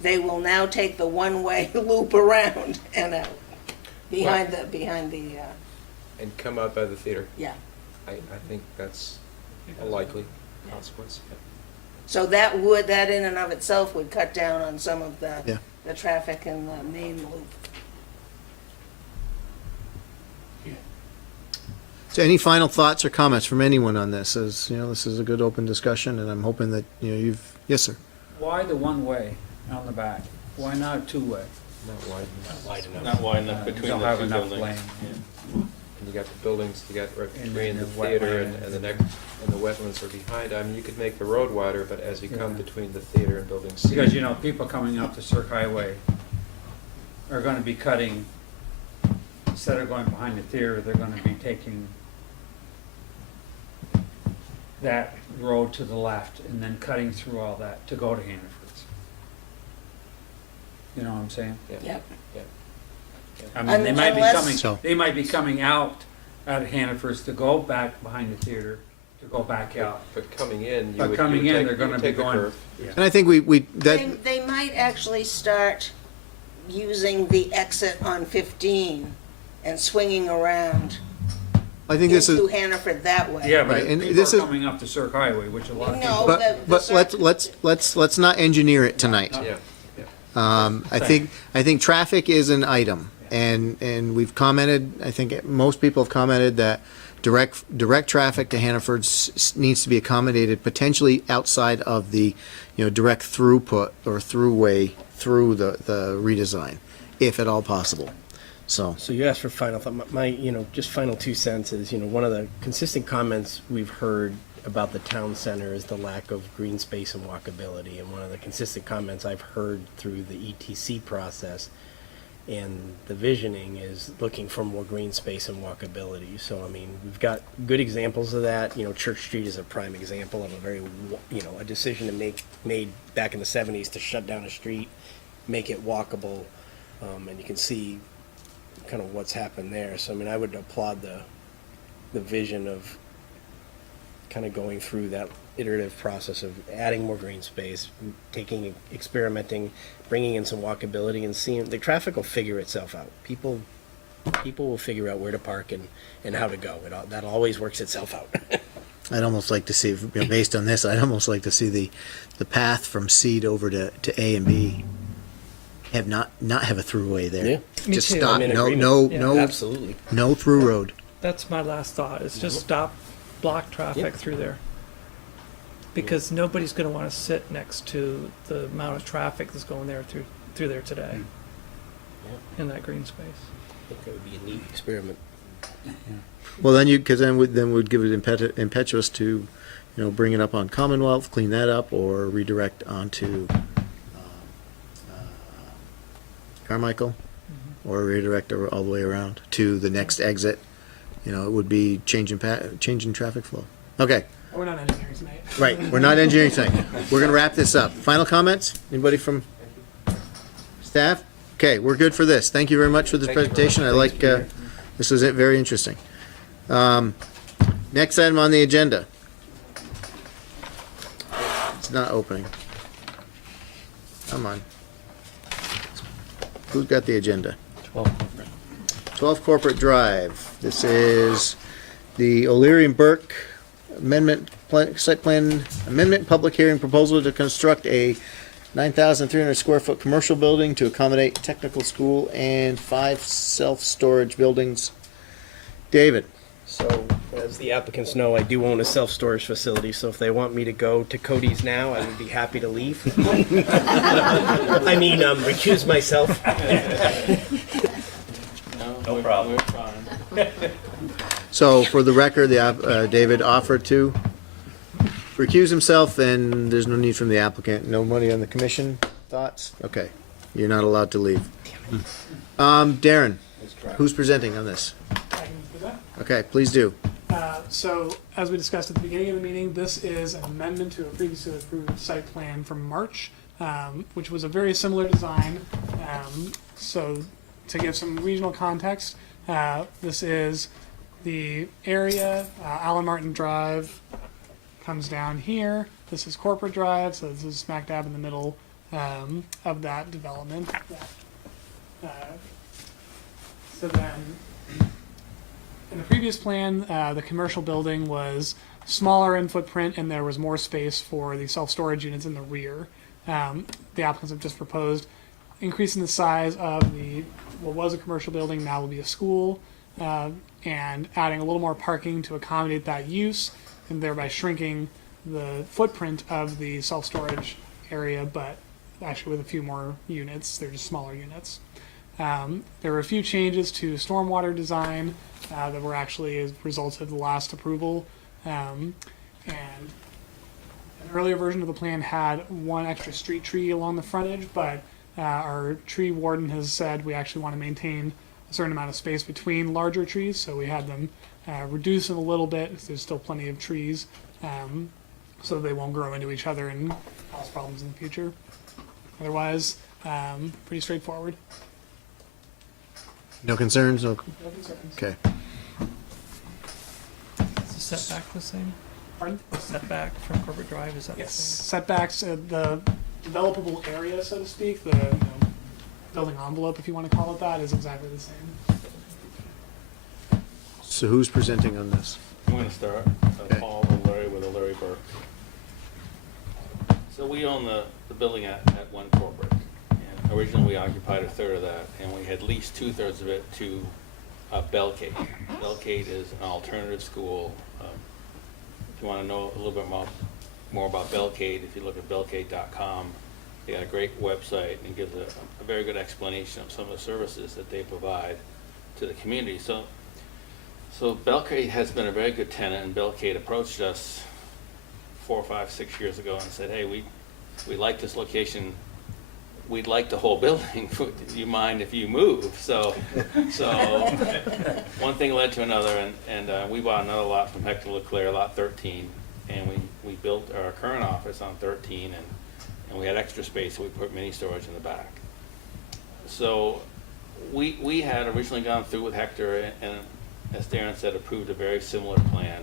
they will now take the one-way loop around and out behind the. And come out by the theater. Yeah. I think that's a likely consequence. So that in and of itself would cut down on some of the traffic in the main loop. So any final thoughts or comments from anyone on this? As this is a good open discussion, and I'm hoping that yes, sir. Why the one way on the back? Why not a two-way? Not wide enough. Wide enough. Not wide enough between Don't the have two enough buildings. lane. And you got the buildings, you got right And between then the the theater wetland. and the wetlands are behind. You could make the road wider, but as you come Yeah. between the theater and building C. Because, people coming up the Cirque Highway are gonna be cutting, instead of going behind the theater, they're gonna be taking that road to the left and then cutting through all that to go to Hannaford's. You know what I'm saying? Yeah. Yep. Yeah. I mean, they might be Unless- coming, So- they might be coming out at Hannaford's to go back behind the theater, to go back out. But coming in, you But would, coming you would in, take, they're you gonna would be take the going. curve. And I think They might actually start using the exit on 15 and swinging around I think this is. into Hannaford that way. Yeah, Right, but and people this are is- coming up the Cirque Highway, which a lot of No, people. But let's not engineer it tonight. Yeah. I think traffic is an item, and we've commented. I think most people have commented that direct traffic to Hannaford needs to be accommodated potentially outside of the direct throughput or throughway through the redesign, if at all possible. So So you asked for final thought. My just final 2 cents is, one of the consistent comments we've heard about the town center is the lack of green space and walkability. And one of the consistent comments I've heard through the ETC process and the visioning is looking for more green space and walkability. So, I mean, we've got good examples of that. Church Street is a prime example of a very, a decision made back in the 70s to shut down a street, make it walkable. And you can see kind of what's happened there. So, I mean, I would applaud the vision of kind of going through that iterative process of adding more green space, experimenting, bringing in some walkability, and seeing the traffic will figure itself out. People will figure out where to park and how to go. That always works itself out. I'd almost like to see, based on this, I'd almost like to see the path from C over to A and B have not have a throughway there. Yeah. Me Just too. stop. I'm in No, agreement. Yeah. no, Absolutely. no through road. That's my last thought, is just stop, block traffic Yep. through there. Because nobody's gonna wanna sit next to the amount of traffic that's going there through there today. In that green space. I think that would be a neat experiment. Well, then because then we'd give it impetuous to, bring it up on Commonwealth, clean that up, or redirect onto Carmichael, or redirect all the way around to the next exit. It would be changing traffic flow. Okay, We're not engineering tonight. right. We're not engineering thing. We're gonna wrap this up. Final comments? Anybody from staff? Okay, we're good for this. Thank you very much for this presentation. I like, this was very interesting. Next item on the agenda. It's not opening. Come on. Who's got the agenda? 12 Corporate Drive. This is the O'Leary and Burke site plan amendment, public hearing proposal to construct a 9,300 square foot commercial building to accommodate technical school and 5 self-storage buildings. David. So, as the applicants know, I do own a self-storage facility, so if they want me to go to Cody's now, I would be happy to leave. Recuse myself. No problem. We're fine. So for the record, David offered to recuse himself, and there's no need from the applicant. Nobody on the commission? Thoughts? Okay, you're not allowed to leave. Darren, who's presenting on this? I can do that. Okay, please do. So, as we discussed at the beginning of the meeting, this is an amendment to a previously approved site plan from March, which was a very similar design. So, to give some regional context, this is the area, Allen Martin Drive comes down here. This is Corporate Drive, so this is smack dab in the middle of that development. So then, in the previous plan, the commercial building was smaller in footprint and there was more space for the self-storage units in the rear. The applicants have just proposed increasing the size of what was a commercial building, now will be a school, and adding a little more parking to accommodate that use, and thereby shrinking the footprint of the self-storage area, but actually with a few more units. They're just smaller units. There were a few changes to stormwater design that were actually as a result of the last approval. And an earlier version of the plan had one extra street tree along the frontage, but our tree warden has said we actually want to maintain a certain amount of space between larger trees, so we had them reduce them a little bit. There's still plenty of trees, so they won't grow into each other and cause problems in the future. Otherwise, pretty straightforward. No concerns? No, No concerns. okay. Is the setback the same? Pardon? The setback from Corporate Drive, is that the Yes, same? setbacks, the developable area, so to speak, the building envelope, if you want to call it that, is exactly the same. So who's presenting on this? I'm going to start, Okay. Paul or Larry with a Larry Burke. So we own the building at One Corporate. And originally, we occupied a third of that, and we had leased 2/3 of it to Belcade. Belcade is an alternative school. If you want to know a little bit more about Belcade, if you look at belcade.com, they got a great website and gives a very good explanation of some of the services that they provide to the community. So Belcade has been a very good tenant, and Belcade approached us 4, 5, 6 years ago and said, hey, we like this location. We'd like the whole building. Do you mind if you move? So one thing led to another, and we bought another lot from Hector Leclerc, lot 13, and we built our current office on 13, and we had extra space, so we put mini storage in the back. So we had originally gone through with Hector, and as Darren said, approved a very similar plan.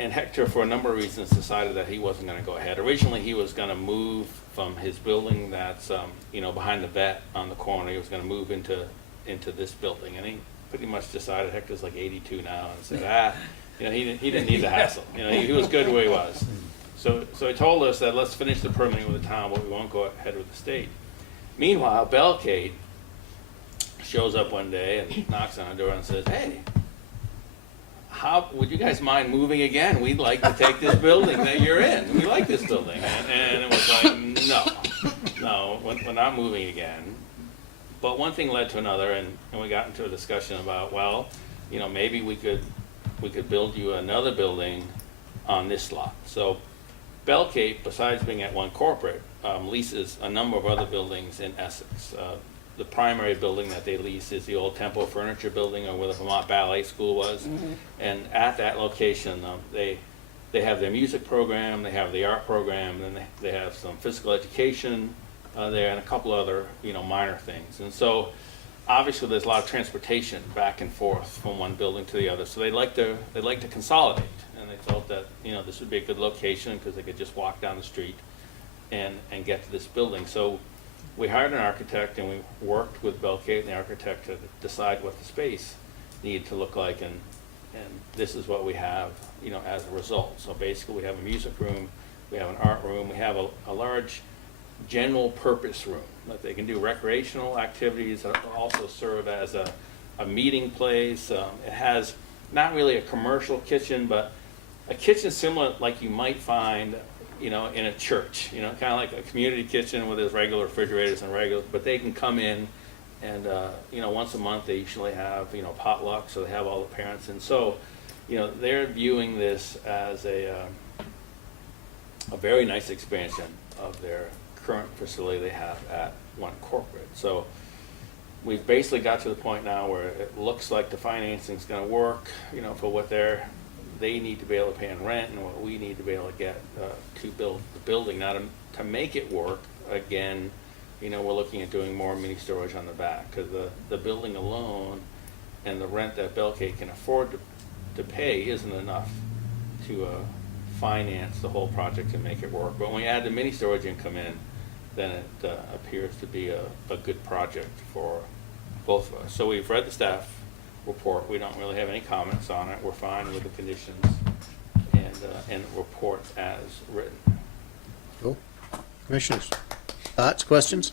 And Hector, for a number of reasons, decided that he wasn't going to go ahead. Originally, he was going to move from his building that's, behind the vet on the corner. He was going to move into this building, and he pretty much decided, Hector's like 82 now, and said, he didn't need the hassle. He was good where he was. So he told us that let's finish the permitting with the town, but we won't go ahead with the state. Meanwhile, Belcade shows up one day and knocks on the door and says, hey, how would you guys mind moving again? We'd like to take this building that you're in. We like this building. And it was like, no, we're not moving again. But one thing led to another, and we got into a discussion about, well, maybe we could build you another building on this lot. So Belcade, besides being at One Corporate, leases a number of other buildings in Essex. The primary building that they lease is the old Temple Furniture Building, or where the Vermont Ballet School was. Mm-hmm. And at that location, they have their music program, they have the art program, and they have some physical education there, and a couple other minor things. And so obviously there's a lot of transportation back and forth from one building to the other. So they like to consolidate, and they felt that this would be a good location because they could just walk down the street and get to this building. So we hired an architect, and we worked with Belcade and the architect to decide what the space needed to look like, and this is what we have, as a result. So basically, we have a music room, we have an art room, we have a large general purpose room that they can do recreational activities that also serve as a meeting place. It has not really a commercial kitchen, but a kitchen similar like you might find in a church, kind of like a community kitchen where there's regular refrigerators and but they can come in and, once a month they usually have, potluck, so they have all the parents. And so, they're viewing this as a very nice expansion of their current facility they have at One Corporate. So we've basically got to the point now where it looks like the financing's gonna work, for what they need to be able to pay in rent and what we need to be able to get to build the building. Now, to make it work, again, we're looking at doing more mini storage on the back, because the building alone and the rent that Belcade can afford to pay isn't enough to finance the whole project and make it work. But when we add the mini storage income in, then it appears to be a good project for both of us. So we've read the staff report. We don't really have any comments on it. We're fine with the conditions and the report as written. Cool. Commissioners, thoughts, questions?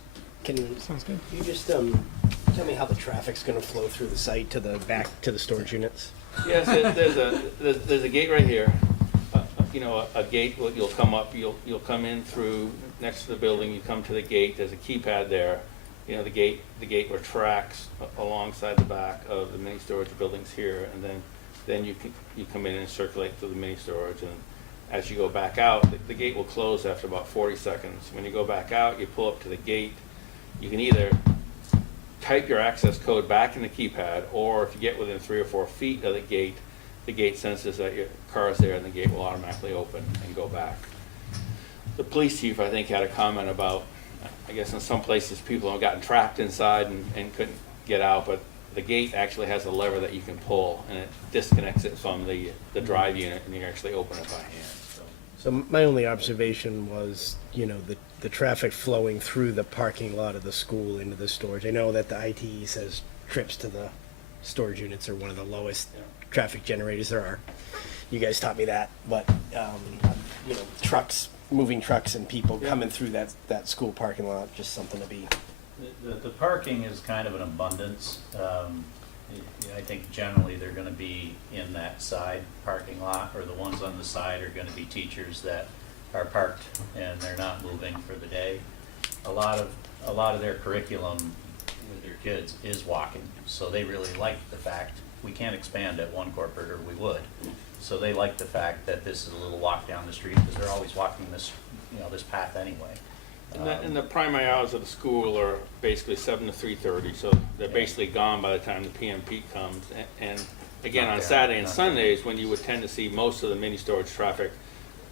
Sounds good. You just tell me how the traffic's going to flow through the site to the back to the storage units? Yes, there's a gate right here. A gate. You'll come up. You'll come in through next to the building. You come to the gate. There's a keypad there. The gate retracts alongside the back of the mini storage buildings here, and then you come in and circulate through the mini storage. And as you go back out, the gate will close after about 40 seconds. When you go back out, you pull up to the gate. You can either type your access code back in the keypad, or if you get within 3 or 4 feet of the gate senses that your car is there, and the gate will automatically open and go back. The police chief, I think, had a comment about, I guess in some places people have gotten trapped inside and get out, but the gate actually has a lever that you can pull, and it disconnects it from the drive unit, and you actually open it by hand, so. So my only observation was, the traffic flowing through the parking lot of the school into the storage. I know that the ITE says trips to the storage units are one of the lowest traffic generators there are. You guys taught me that, but, trucks, moving trucks and people coming through that school parking lot, just something to be. The parking is kind of an abundance. I think generally they're gonna be in that side parking lot, or the ones on the side are gonna be teachers that are parked and they're not moving for the day. A lot of their curriculum with their kids is walking, so they really like the fact, we can't expand at one corporate or we would. So they like the fact that this is a little walk down the street, because they're always walking this, this path anyway. And the primary hours of the school are basically 7 to 3:30, so they're basically gone by the time the PM peak comes. And again, on Saturday and Sundays, when you would tend to see most of the mini storage traffic,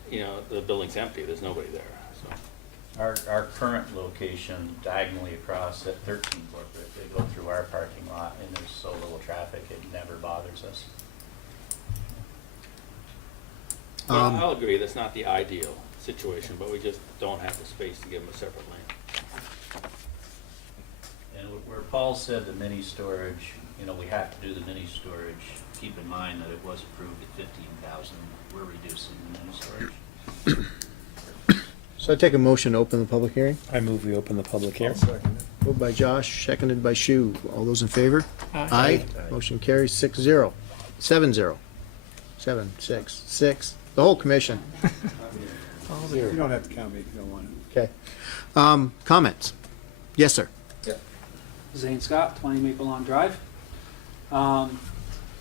the building's empty, there's nobody there, so. Our current location diagonally across at 13 Corporate, they go through our parking lot, and there's so little traffic, it never bothers us. Well, I'll agree, that's not the ideal situation, but we just don't have the space to give them a separate lane. And where Paul said the mini storage, we have to do the mini storage, keep in mind that it was approved at 15,000. We're reducing the mini storage. So I take a motion to open the public hearing. I move we open the public hearing. Moved by Josh, seconded by Shu. All those in favor? Aye. Motion carries 6-0. 7-0. 7, 6, 6. The whole commission. You don't have to count me if you don't want to. Okay. Comments? Yes, sir. Zane Scott, 20 Maple Lawn Drive.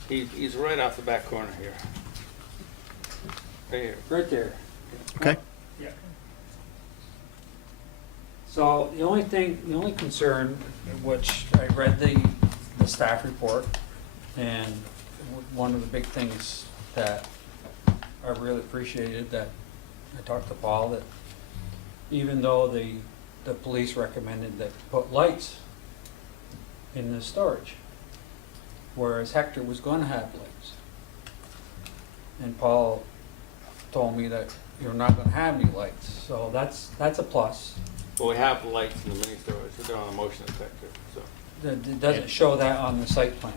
He's right off the back corner here. Right here. Right there. Okay. Yeah. So the only concern, which I read the staff report, and one of the big things that I really appreciated, that I talked to Paul, that even though the police recommended that put lights in the storage, whereas Hector was going to have lights. And Paul told me that you're not going to have any lights, so that's a plus. Well, we have lights in the mini storage, so they're on a motion detector, so. It doesn't show that on the site plan.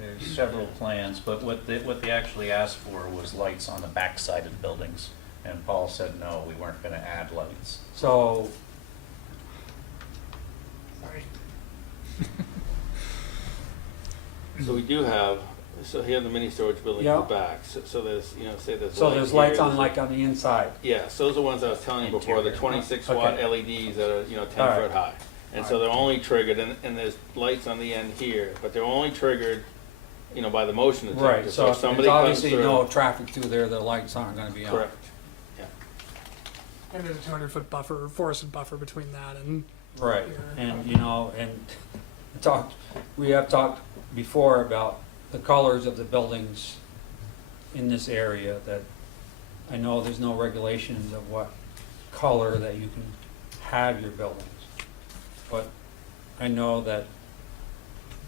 There's several plans, but what they actually asked for was lights on the back side of the buildings. And Paul said, no, we weren't gonna add lights. So, sorry. So we do have, so here the mini storage building in Yeah. the back, so there's, say there's. So light there's here, lights on there's- like on the inside. Yeah, so those are the ones I was telling you before, the Interior. 26 watt Okay. LEDs that are, 10 All right. foot high. And so they're only triggered, and there's lights on the end here, but they're only triggered, by the motion detector. Right, so if if somebody there's comes obviously through. no traffic through there, the lights aren't gonna be on. Correct. And there's a 200-foot buffer, forested buffer between that and Right, here. and we have talked before about the colors of the buildings in this area, that I know there's no regulations of what color that you can have your buildings. But I know that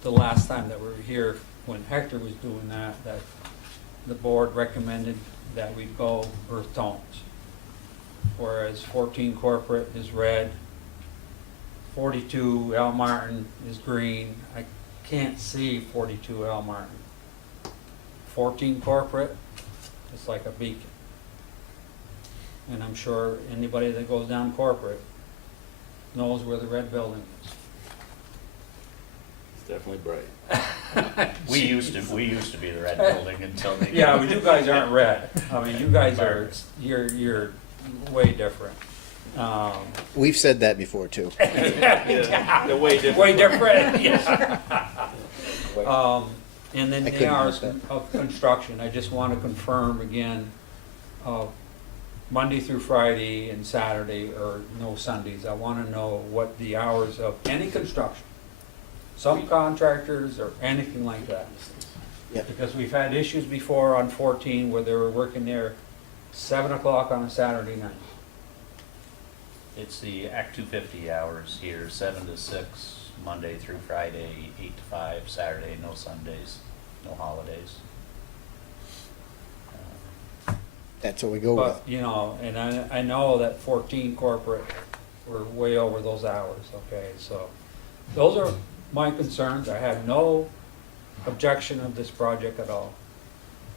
the last time that we were here, when Hector was doing that the board recommended that we go earth tones. Whereas 14 Corporate is red, 42 L Martin is green. I can't see 42 L Martin. 14 Corporate, it's like a beacon. And I'm sure anybody that goes down Corporate knows where the red building is. It's definitely bright. We used to be the red building until they. Yeah, but you guys aren't red. I mean, you guys are, you're way different. We've said that before, too. Yeah, they're way different. Way different, yeah. And then I the couldn't hours help that. of construction, I just want to confirm again, Monday through Friday and Saturday, or no Sundays. I want to know what the hours of any construction, subcontractors or anything like that. Yeah. Because we've had issues before on 14 where they were working there 7 o'clock on a Saturday night. It's the Act 250 hours here, 7 to 6, Monday through Friday, 8 to 5, Saturday, no Sundays, no holidays. That's what we go with. But, you know, and I know that 14 corporate, we're way over those hours, okay? So those are my concerns. I have no objection of this project at all.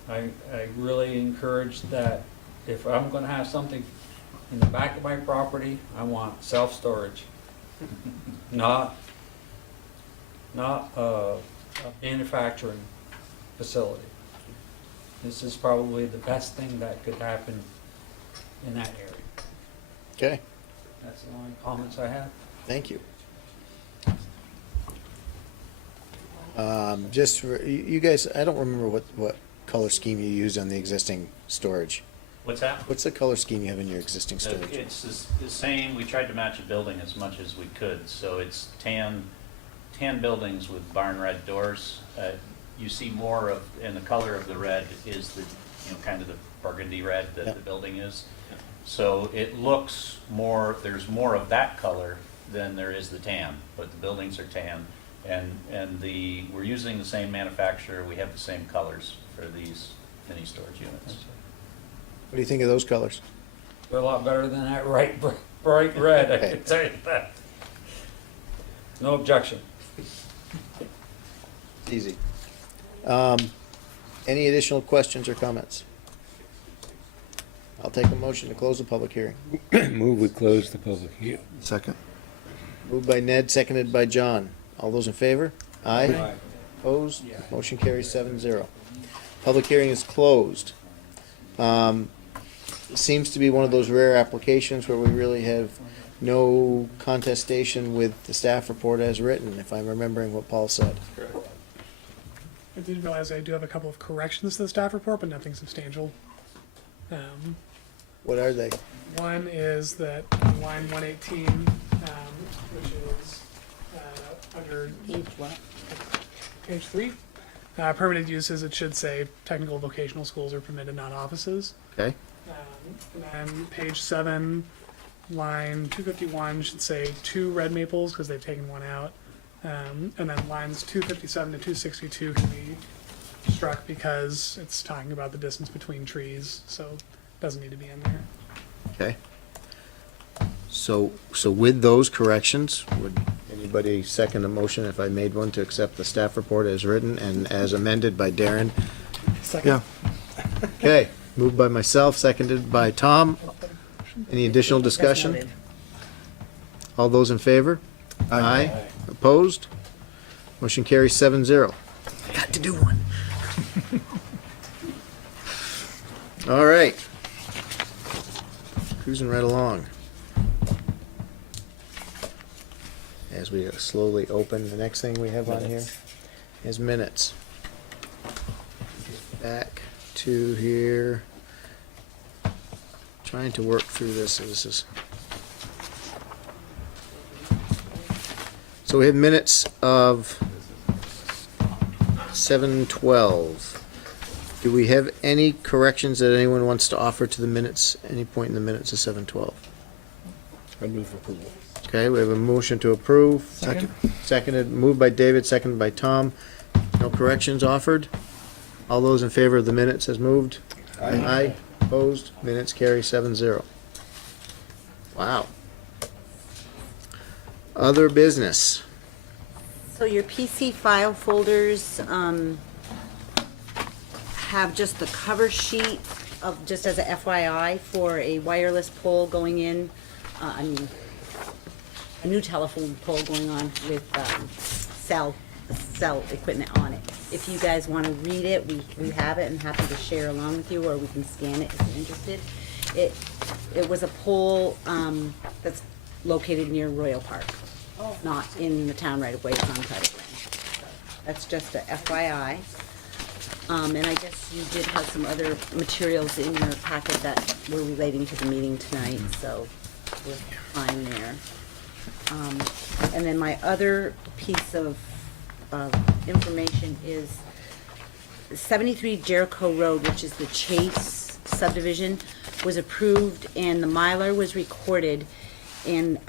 I really encourage that if I'm gonna have something in the back of my property, I want self-storage. Not a manufacturing facility. This is probably the best thing that could happen in that area. Okay, That's the only comments I have. thank you. Just for, you guys, I don't remember what color scheme you used on the existing storage. What's that? What's the color scheme you have in your existing storage? It's the same, we tried to match a building as much as we could, so it's tan buildings with barn red doors. You see more of, and the color of the red is the, you know, kind of the burgundy red that Yep. the building is. So it looks more, there's more of that color than there is the tan, but the buildings are tan. And we're using the same manufacturer, we have the same colors for these mini storage units. What do you think of those colors? They're a lot better than that bright red, I Okay. can tell you that. No objection. Easy. Any additional questions or comments? I'll take a motion to close the public hearing. Move we close the public hearing. Second. Moved by Ned, seconded by John. All those in favor? Aye. Opposed? Motion carries 7-0. Public hearing is closed. Seems to be one of those rare applications where we really have no contestation with the staff report as written, if I'm remembering what Paul said. I did realize I do have a couple of corrections to the staff report, but nothing substantial. What are they? One is that on line 118, which is under Page what? page 3, permitted uses, it should say technical vocational schools are permitted, not offices. Okay? And then page 7, line 251 should say 2 red maples because they've taken one out. And then lines 257 to 262 can be struck because it's talking about the distance between trees, so it doesn't need to be in there. Okay. So with those corrections, would anybody second a motion if I made one to accept the staff report as written and as amended by Darren? Second. Okay, moved by myself, seconded by Tom. Any additional discussion? Noted. All those in favor? Aye. Opposed? Motion carries 7-0. I got to do one. All right. Cruising right along. As we slowly open, the next thing we have on here is minutes. Back to here. Trying to work through this. This is. So we have minutes of 7:12. Do we have any corrections that anyone wants to offer to the minutes, any point in the minutes of 7:12? I move approval. Okay, we have a motion to approve. Second. Seconded, moved by David, seconded by Tom. No corrections offered? All those in favor of the minutes as moved? Aye. Opposed? Minutes carry 7-0. Wow. Other business. So your PC file folders, have just the cover sheet of, just as a FYI, for a wireless pole going in, a new telephone pole going on with, cell equipment on it. If you guys wanna read it, we have it and happy to share along with you, or we can scan it if you're interested. It was a pole, that's located near Royal Park, not in the town right away, it's on private land. That's just a FYI. And I guess you did have some other materials in your packet that were relating to the meeting tonight, so we're fine there. And then my other piece of information is 73 Jericho Road, which is the Chase subdivision, was approved and the Mylar was recorded. And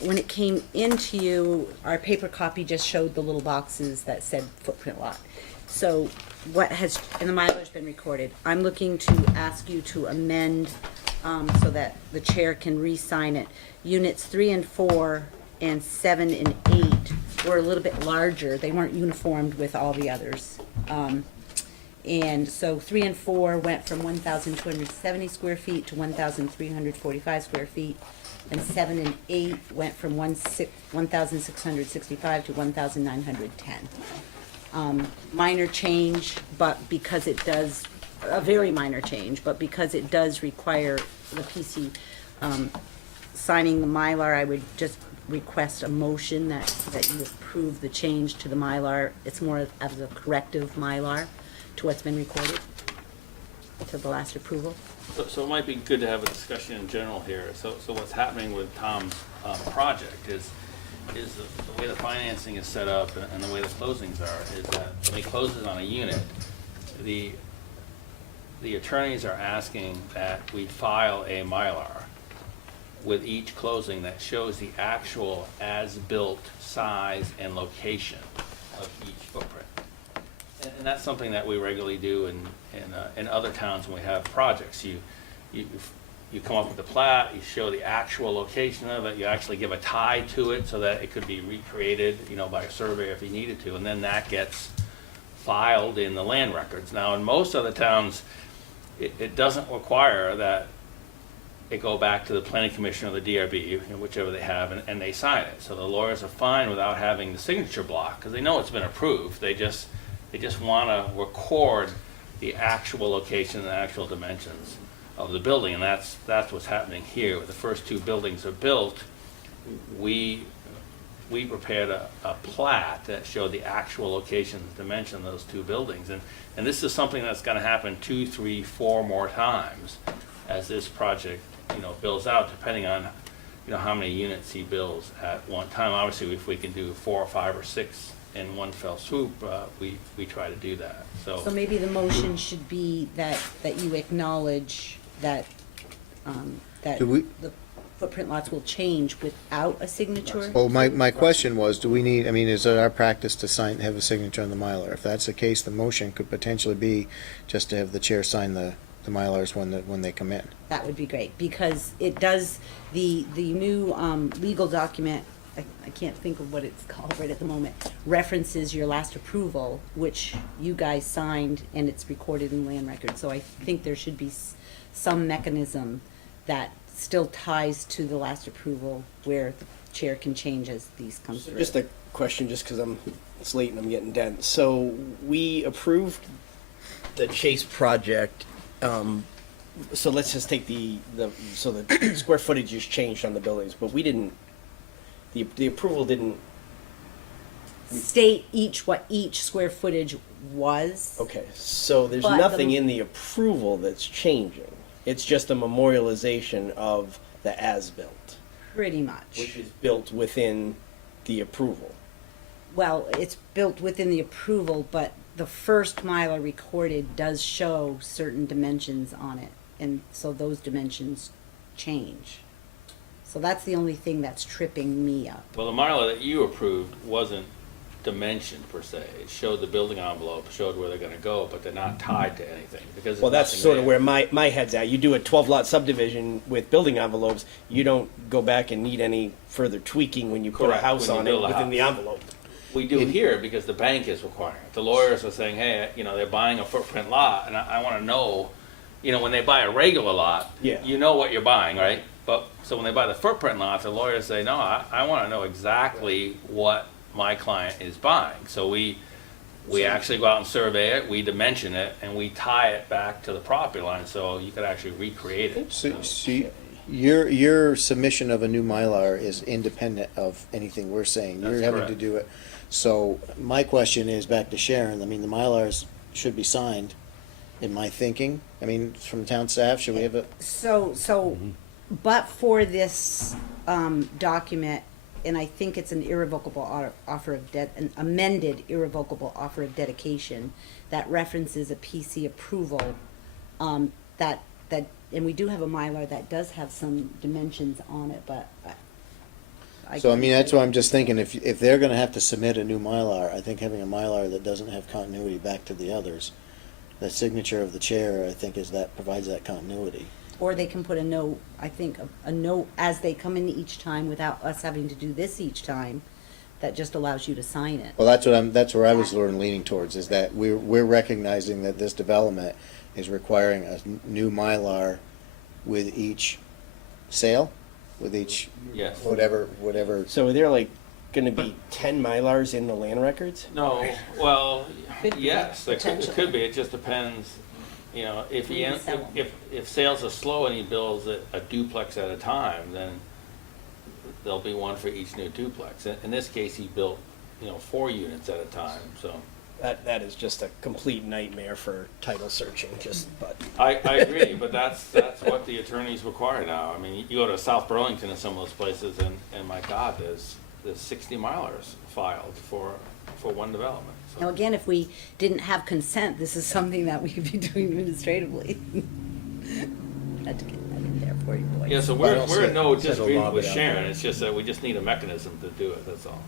when it came into you, our paper copy just showed the little boxes that said footprint lot. So what has, and the mileage been recorded, I'm looking to ask you to amend so that the chair can re-sign it. Units 3 and 4 and 7 and 8 were a little bit larger. They weren't uniformed with all the others. And so 3 and 4 went from 1,270 square feet to 1,345 square feet. And 7 and 8 went from 1,665 to 1,910. Minor change, but because it does, a very minor change, but because it does require the PC signing the Mylar, I would just request a motion that you approve the change to the Mylar. It's more of a corrective Mylar to what's been recorded, to the last approval. So it might be good to have a discussion in general here. So what's happening with Tom's project is the way the financing is set up and the way the closings are, is that when he closes on a unit, the attorneys are asking that we file a Mylar with each closing that shows the actual as-built size and location of each footprint. And that's something that we regularly do in other towns when we have projects. You come up with a plat, you show the actual location of it, you actually give a tie to it so that it could be recreated, by a surveyor if he needed to, and then that gets filed in the land records. Now, in most other towns, it doesn't require that it go back to the planning commission or the DRB, whichever they have, and they sign it. So the lawyers are fine without having the signature block, because they know it's been approved. They just want to record the actual location and the actual dimensions of the building, and that's what's happening here. The first two buildings are built. We prepared a plat that showed the actual location and dimension of those two buildings, and this is something that's going to happen 2, 3, 4 more times as this project builds out, depending on how many units he builds at one time. Obviously, if we can do 4 or 5 or 6 in one fell swoop, we try to do that. So maybe the motion should be that you acknowledge that, the footprint lots will change without a signature? Well, my question was, do we need, is it our practice to have a signature on the Mylar? If that's the case, the motion could potentially be just to have the chair sign the Mylars when they come in. That would be great, because it does, the new legal document, I can't think of what it's called right at the moment, references your last approval, which you guys signed, and it's recorded in land records. So I think there should be some mechanism that still ties to the last approval where the chair can change as these come through. Just a question, just because it's late and I'm getting dense. So we approved the Chase project. So let's just take the square footage is changed on the buildings, but we didn't. The approval didn't state what each square footage was. Okay, so there's But nothing in the approval that's changing. It's just a memorialization of the as-built, Pretty much. which is built within the approval. Well, it's built within the approval, but the first Mylar recorded does show certain dimensions on it, and so those dimensions change. So that's the only thing that's tripping me up. Well, the Mylar that you approved wasn't dimensioned per se. It showed the building envelope, showed where they're going to go, but they're not tied to anything because Well, that's sort of there. where my head's at. You do a 12-lot subdivision with building envelopes, you don't go back and need any further tweaking when you put a Correct, house when you on it build a within the house. envelope. We do here because the bank is requiring it. The lawyers are saying, hey, they're buying a footprint lot, and I want to know, when they buy a regular lot, Yeah. you know what you're buying, right? But so when they buy the footprint lot, the lawyers say, no, I want to know exactly what my client is buying. So we actually go out and survey it, we dimension it, and we tie it back to the property line, so you could actually recreate it. So your submission of a new Mylar is independent of anything we're saying. That's You're having to correct. do it. So my question is back to Sharon. The Mylars should be signed, in my thinking. From town staff, should we have a? So, but for this document, and I think it's an irrevocable offer of an amended irrevocable offer of dedication that references a PC approval, and we do have a Mylar that does have some dimensions on it, but So I mean, that's what I'm just thinking, if they're gonna have to submit a new Mylar, I think having a Mylar that doesn't have continuity back to the others, the signature of the chair, I think provides that continuity. Or they can put a note, I think, a note as they come in each time without us having to do this each time, that just allows you to sign it. Well, that's where I was sort of leaning towards, is that we're recognizing that this development is requiring a new Mylar with each sale, with each, Yes. whatever. So are there like gonna be 10 Mylars in the land records? No, well, Could be, yes, it potentially. could be, it just depends, you know, if he, Maybe sell 'em. if sales are slow and he builds a duplex at a time, then there'll be one for each new duplex. In this case, he built, 4 units at a time, so. That is just a complete nightmare for title searching, but. I agree, but that's what the attorneys require now. I mean, you go to South Burlington and some of those places, and my God, there's 60 Mylars filed for one development. Now, again, if we didn't have consent, this is something that we could be doing administratively. Had to get that in there for you boys. Yeah, so Well, we're in no said a disagreement lot with about Sharon, that. it's just that we just need a mechanism to do it, that's all.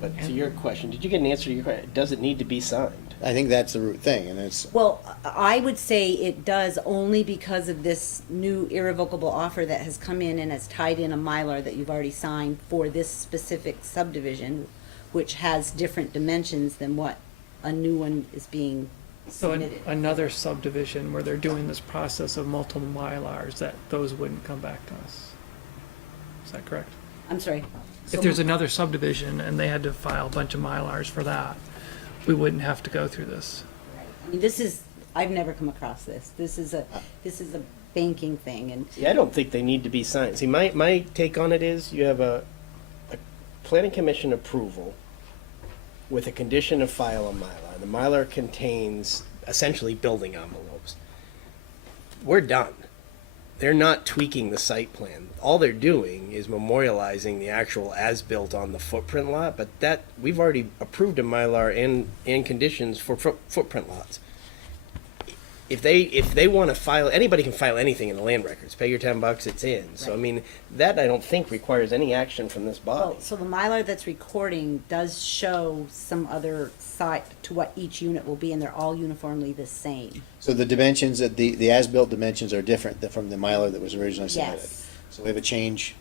But to your question, did you get an answer to your question? Does it need to be signed? I think that's the root thing, and it's, Well, I would say it does only because of this new irrevocable offer that has come in and has tied in a Mylar that you've already signed for this specific subdivision, which has different dimensions than what a new one is being So submitted. another subdivision where they're doing this process of multiple Mylars, that those wouldn't come back to us. Is that correct? I'm sorry. If there's another subdivision and they had to file a bunch of Mylars for that, we wouldn't have to go through this. I mean, this is, I've never come across this. This is a banking thing, and See, I don't think they need to be signed. See, my take on it is you have a planning commission approval with a condition of file a Mylar. The Mylar contains essentially building envelopes. We're done. They're not tweaking the site plan. All they're doing is memorializing the actual as-built on the footprint lot, but that, we've already approved a Mylar and conditions for footprint lots. If they want to file, anybody can file anything in the land records. Pay your $10, it's in. So, I Right. mean, that I don't think requires any action from this body. well, so the Mylar that's recording does show some other side to what each unit will be, and they're all uniformly the same. so the dimensions, the as-built dimensions are different from the Mylar that was originally submitted. Yes, So we have a change.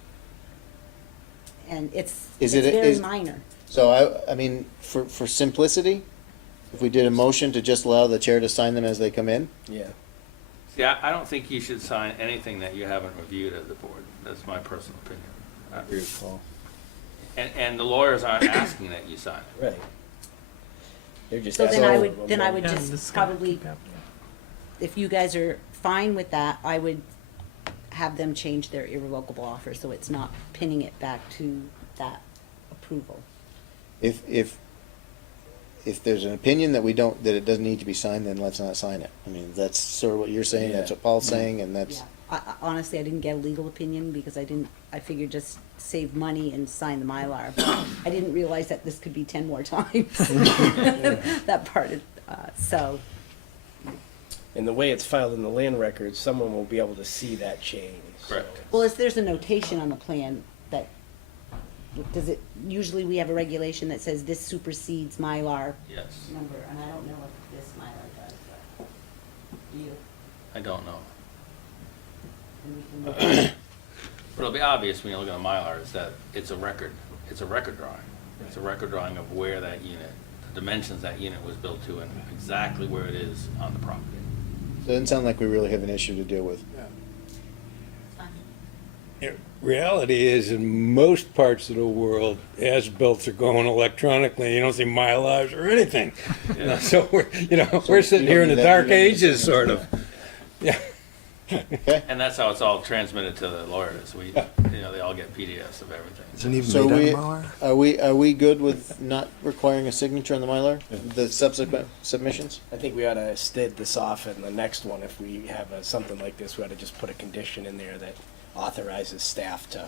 and it's Is it- very is- minor. So I mean, for simplicity, if we did a motion to just allow the chair to sign them as they come in, Yeah. See, I don't think you should sign anything that you haven't reviewed as a board, that's my personal opinion. agree with Paul. And the lawyers aren't asking that you sign it. Right. They're just So then I asking would, then I would Yeah, just this is gonna probably, keep happening. if you guys are fine with that, I would have them change their irrevocable offer, so it's not pinning it back to that approval. If there's an opinion that that it doesn't need to be signed, then let's not sign it. I mean, that's sort of what you're saying, that's what Paul's saying, and that's, Yeah, honestly, I didn't get a legal opinion because I figured just save money and sign the Mylar. But I didn't realize that this could be 10 more times. That part of, so, And the way it's filed in the land records, someone will be able to see that change. so- Correct. well, if there's a notation on the plan that, does it, usually we have a regulation that says this supersedes Mylar Yes, number, and I don't know what this Mylar does, but do you? I don't know. And we can look at it. But it'll be obvious when you look at a Mylar is that it's a record drawing. It's a record drawing of where that unit, the dimensions that unit was built to and exactly where it is on the property. so it doesn't sound like we really have an issue to deal with. Reality is, in most parts of the world, as-built are going electronically. You don't see Mylars or anything. Yeah. So we're sitting here in the dark ages, sort of. Yeah. And that's how it's all transmitted to the lawyers. They all get PDFs of everything. Isn't even So made on a Mylar? are we good with not requiring a signature on the Mylar, the subsequent submissions? I think we ought to stave this off in the next one. If we have something like this, we ought to just put a condition in there that authorizes staff to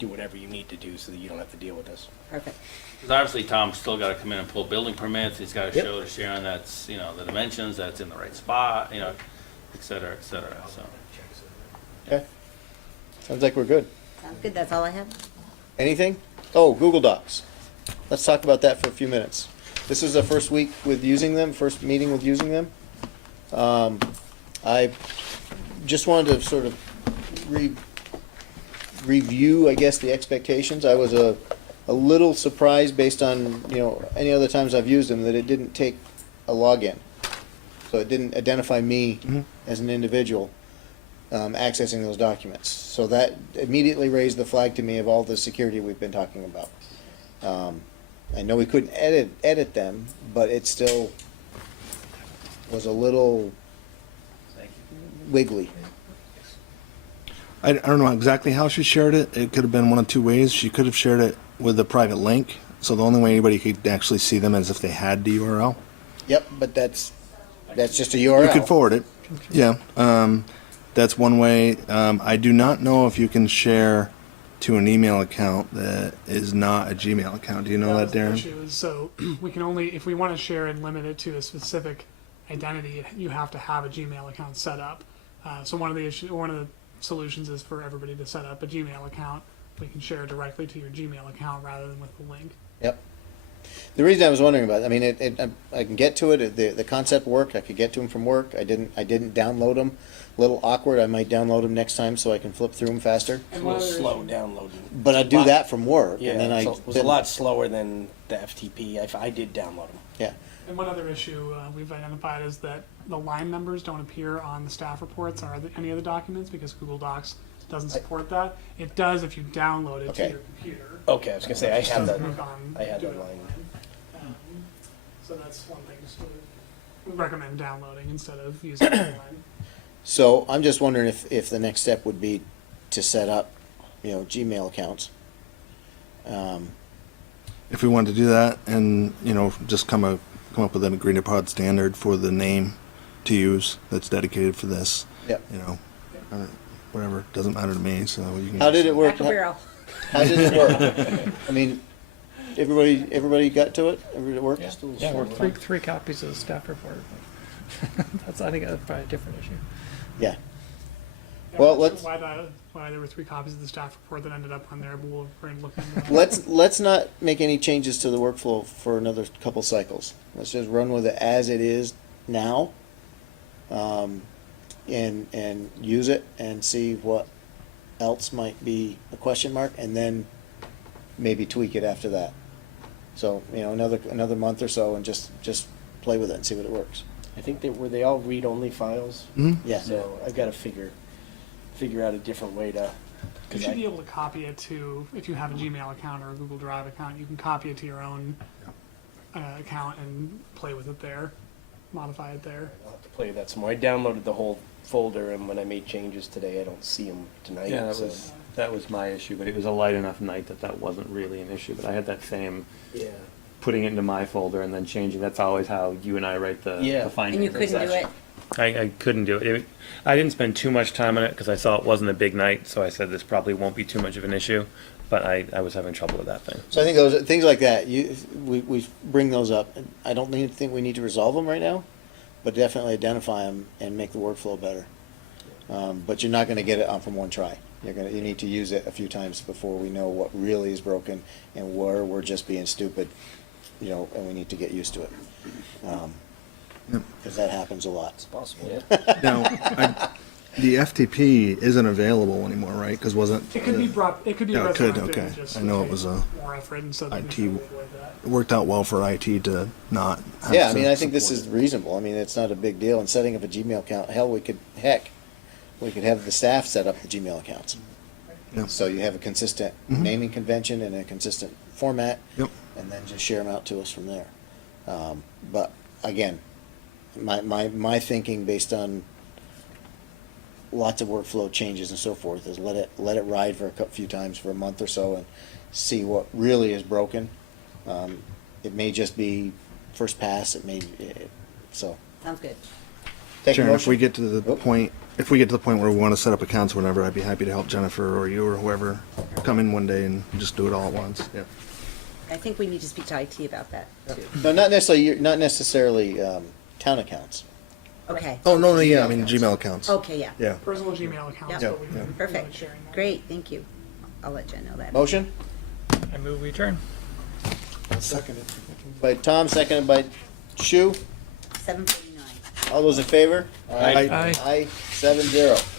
do whatever you need to do so that you don't have to deal with this. Perfect. Because obviously Tom's still got to come in and pull building permits. He's got to Yep. show to Sharon that's, the dimensions, that's in the right spot, et cetera, et cetera, so. Okay. Sounds like we're good. Sounds good, that's all I have. Anything? Oh, Google Docs. Let's talk about that for a few minutes. This is the first week with using them, first meeting with using them. I just wanted to sort of review, I guess, the expectations. I was a little surprised based on, any other times I've used them, that it didn't take a login. So it didn't identify me as an individual accessing those documents. So that immediately raised the flag to me of all the security we've been talking about. I know we couldn't edit them, but it still was a little wiggly. I don't know exactly how she shared it. It could have been one of two ways. She could have shared it with a private link, so the only way anybody could actually see them is if they had the URL. Yep, but that's just a URL. You could forward it. Yeah. That's one way. I do not know if you can share to an email account that is not a Gmail account. Do you know that, The Darren? issue is, so we can only, if we want to share and limit it to a specific identity, you have to have a Gmail account set up. So one of the solutions is for everybody to set up a Gmail account. We can share directly to your Gmail account rather than with the link. Yep. The reason I was wondering about it, I mean, I can get to it. The concept worked. I could get to them from work. I didn't download them. A little awkward. I might download them next time so I can flip through them faster. It's a little slow downloading. But I do that from work, Yeah, and then it was a lot slower than the FTP. If I did download them. Yeah. And one other issue we've identified is that the line numbers don't appear on the staff reports or any of the documents because Google Docs doesn't support that. It does if you download it to your computer. Okay, I was gonna say I have that. I had that line. So that's one thing we recommend downloading instead of using the line. So I'm just wondering if the next step would be to set up, Gmail accounts. If we wanted to do that, and just come up with an agreed upon standard for the name to use that's dedicated for this. Yep. Whatever, doesn't matter to me. So you can. How did it work? Barrel. How did it work? I mean, everybody got to it. Everybody worked. Yeah, we're three copies of the staff report. I think that's probably a different issue. Yeah. Yeah, Well, I'm not let's- sure why there were 3 copies of the staff report that ended up on there, but we'll look into that. Let's not make any changes to the workflow for another couple cycles. Let's just run with it as it is now, and use it and see what else might be a question mark, and then maybe tweak it after that. So another month or so, and just play with it and see what it works. I think were they all read-only files. Yeah. So I've got to figure out a different way to. You should be able to copy it to, if you have a Gmail account or a Google Drive account, you can copy it to your own account and play with it there, modify it there. I'll have to play with that some more. I downloaded the whole folder, and when I made changes today, I don't see them tonight. Yeah, so. that was my issue, but it was a light enough night that wasn't really an issue. But I had that same Yeah. putting it into my folder and then changing. That's always how you and I write the findings. And you couldn't do it? I couldn't do it. I didn't spend too much time on it because I saw it wasn't a big night, so I said this probably won't be too much of an issue. But I was having trouble with that thing. So I think those things like that, we bring those up. I don't think we need to resolve them right now, but definitely identify them and make the workflow better. But you're not going to get it on from one try. You need to use it a few times before we know what really is broken and where we're just being stupid, and we need to get used to it. Because that happens a lot. It's possible. Now, the FTP isn't available anymore, right? Because wasn't It could be brought. It could be Yeah, it could, resurrected. okay. Just I know it was a more effort, and so that we IT. can avoid that. It worked out well for IT to not. Have Yeah, I to mean, I think this support is reasonable. I mean, it's not a big deal. And setting up a Gmail account, we could have the staff set up the Gmail accounts. Yeah. So you have a consistent Mhm. naming convention and a consistent format. Yep. And then just share them out to us from there. But again, my thinking based on lots of workflow changes and so forth is let it ride for a few times for a month or so and see what really is broken. It may just be first pass. So. Sounds good. Take a Sharon, if motion? we get to the point, where we want to set up accounts or whatever, I'd be happy to help Jennifer or you or whoever come in one day and just do it all at once. Yeah. I think we need to speak to IT about that too. No, not necessarily town accounts. Okay. Oh no, yeah, I mean Gmail accounts. Okay, yeah. Yeah. Personal Gmail accounts. Yeah. But we can Perfect. Great, thank you. I'll let Jen know that. Motion? I move we adjourn. By Tom, seconded by Shu. 7:49. All those in favor? Aye. Aye, 7-0.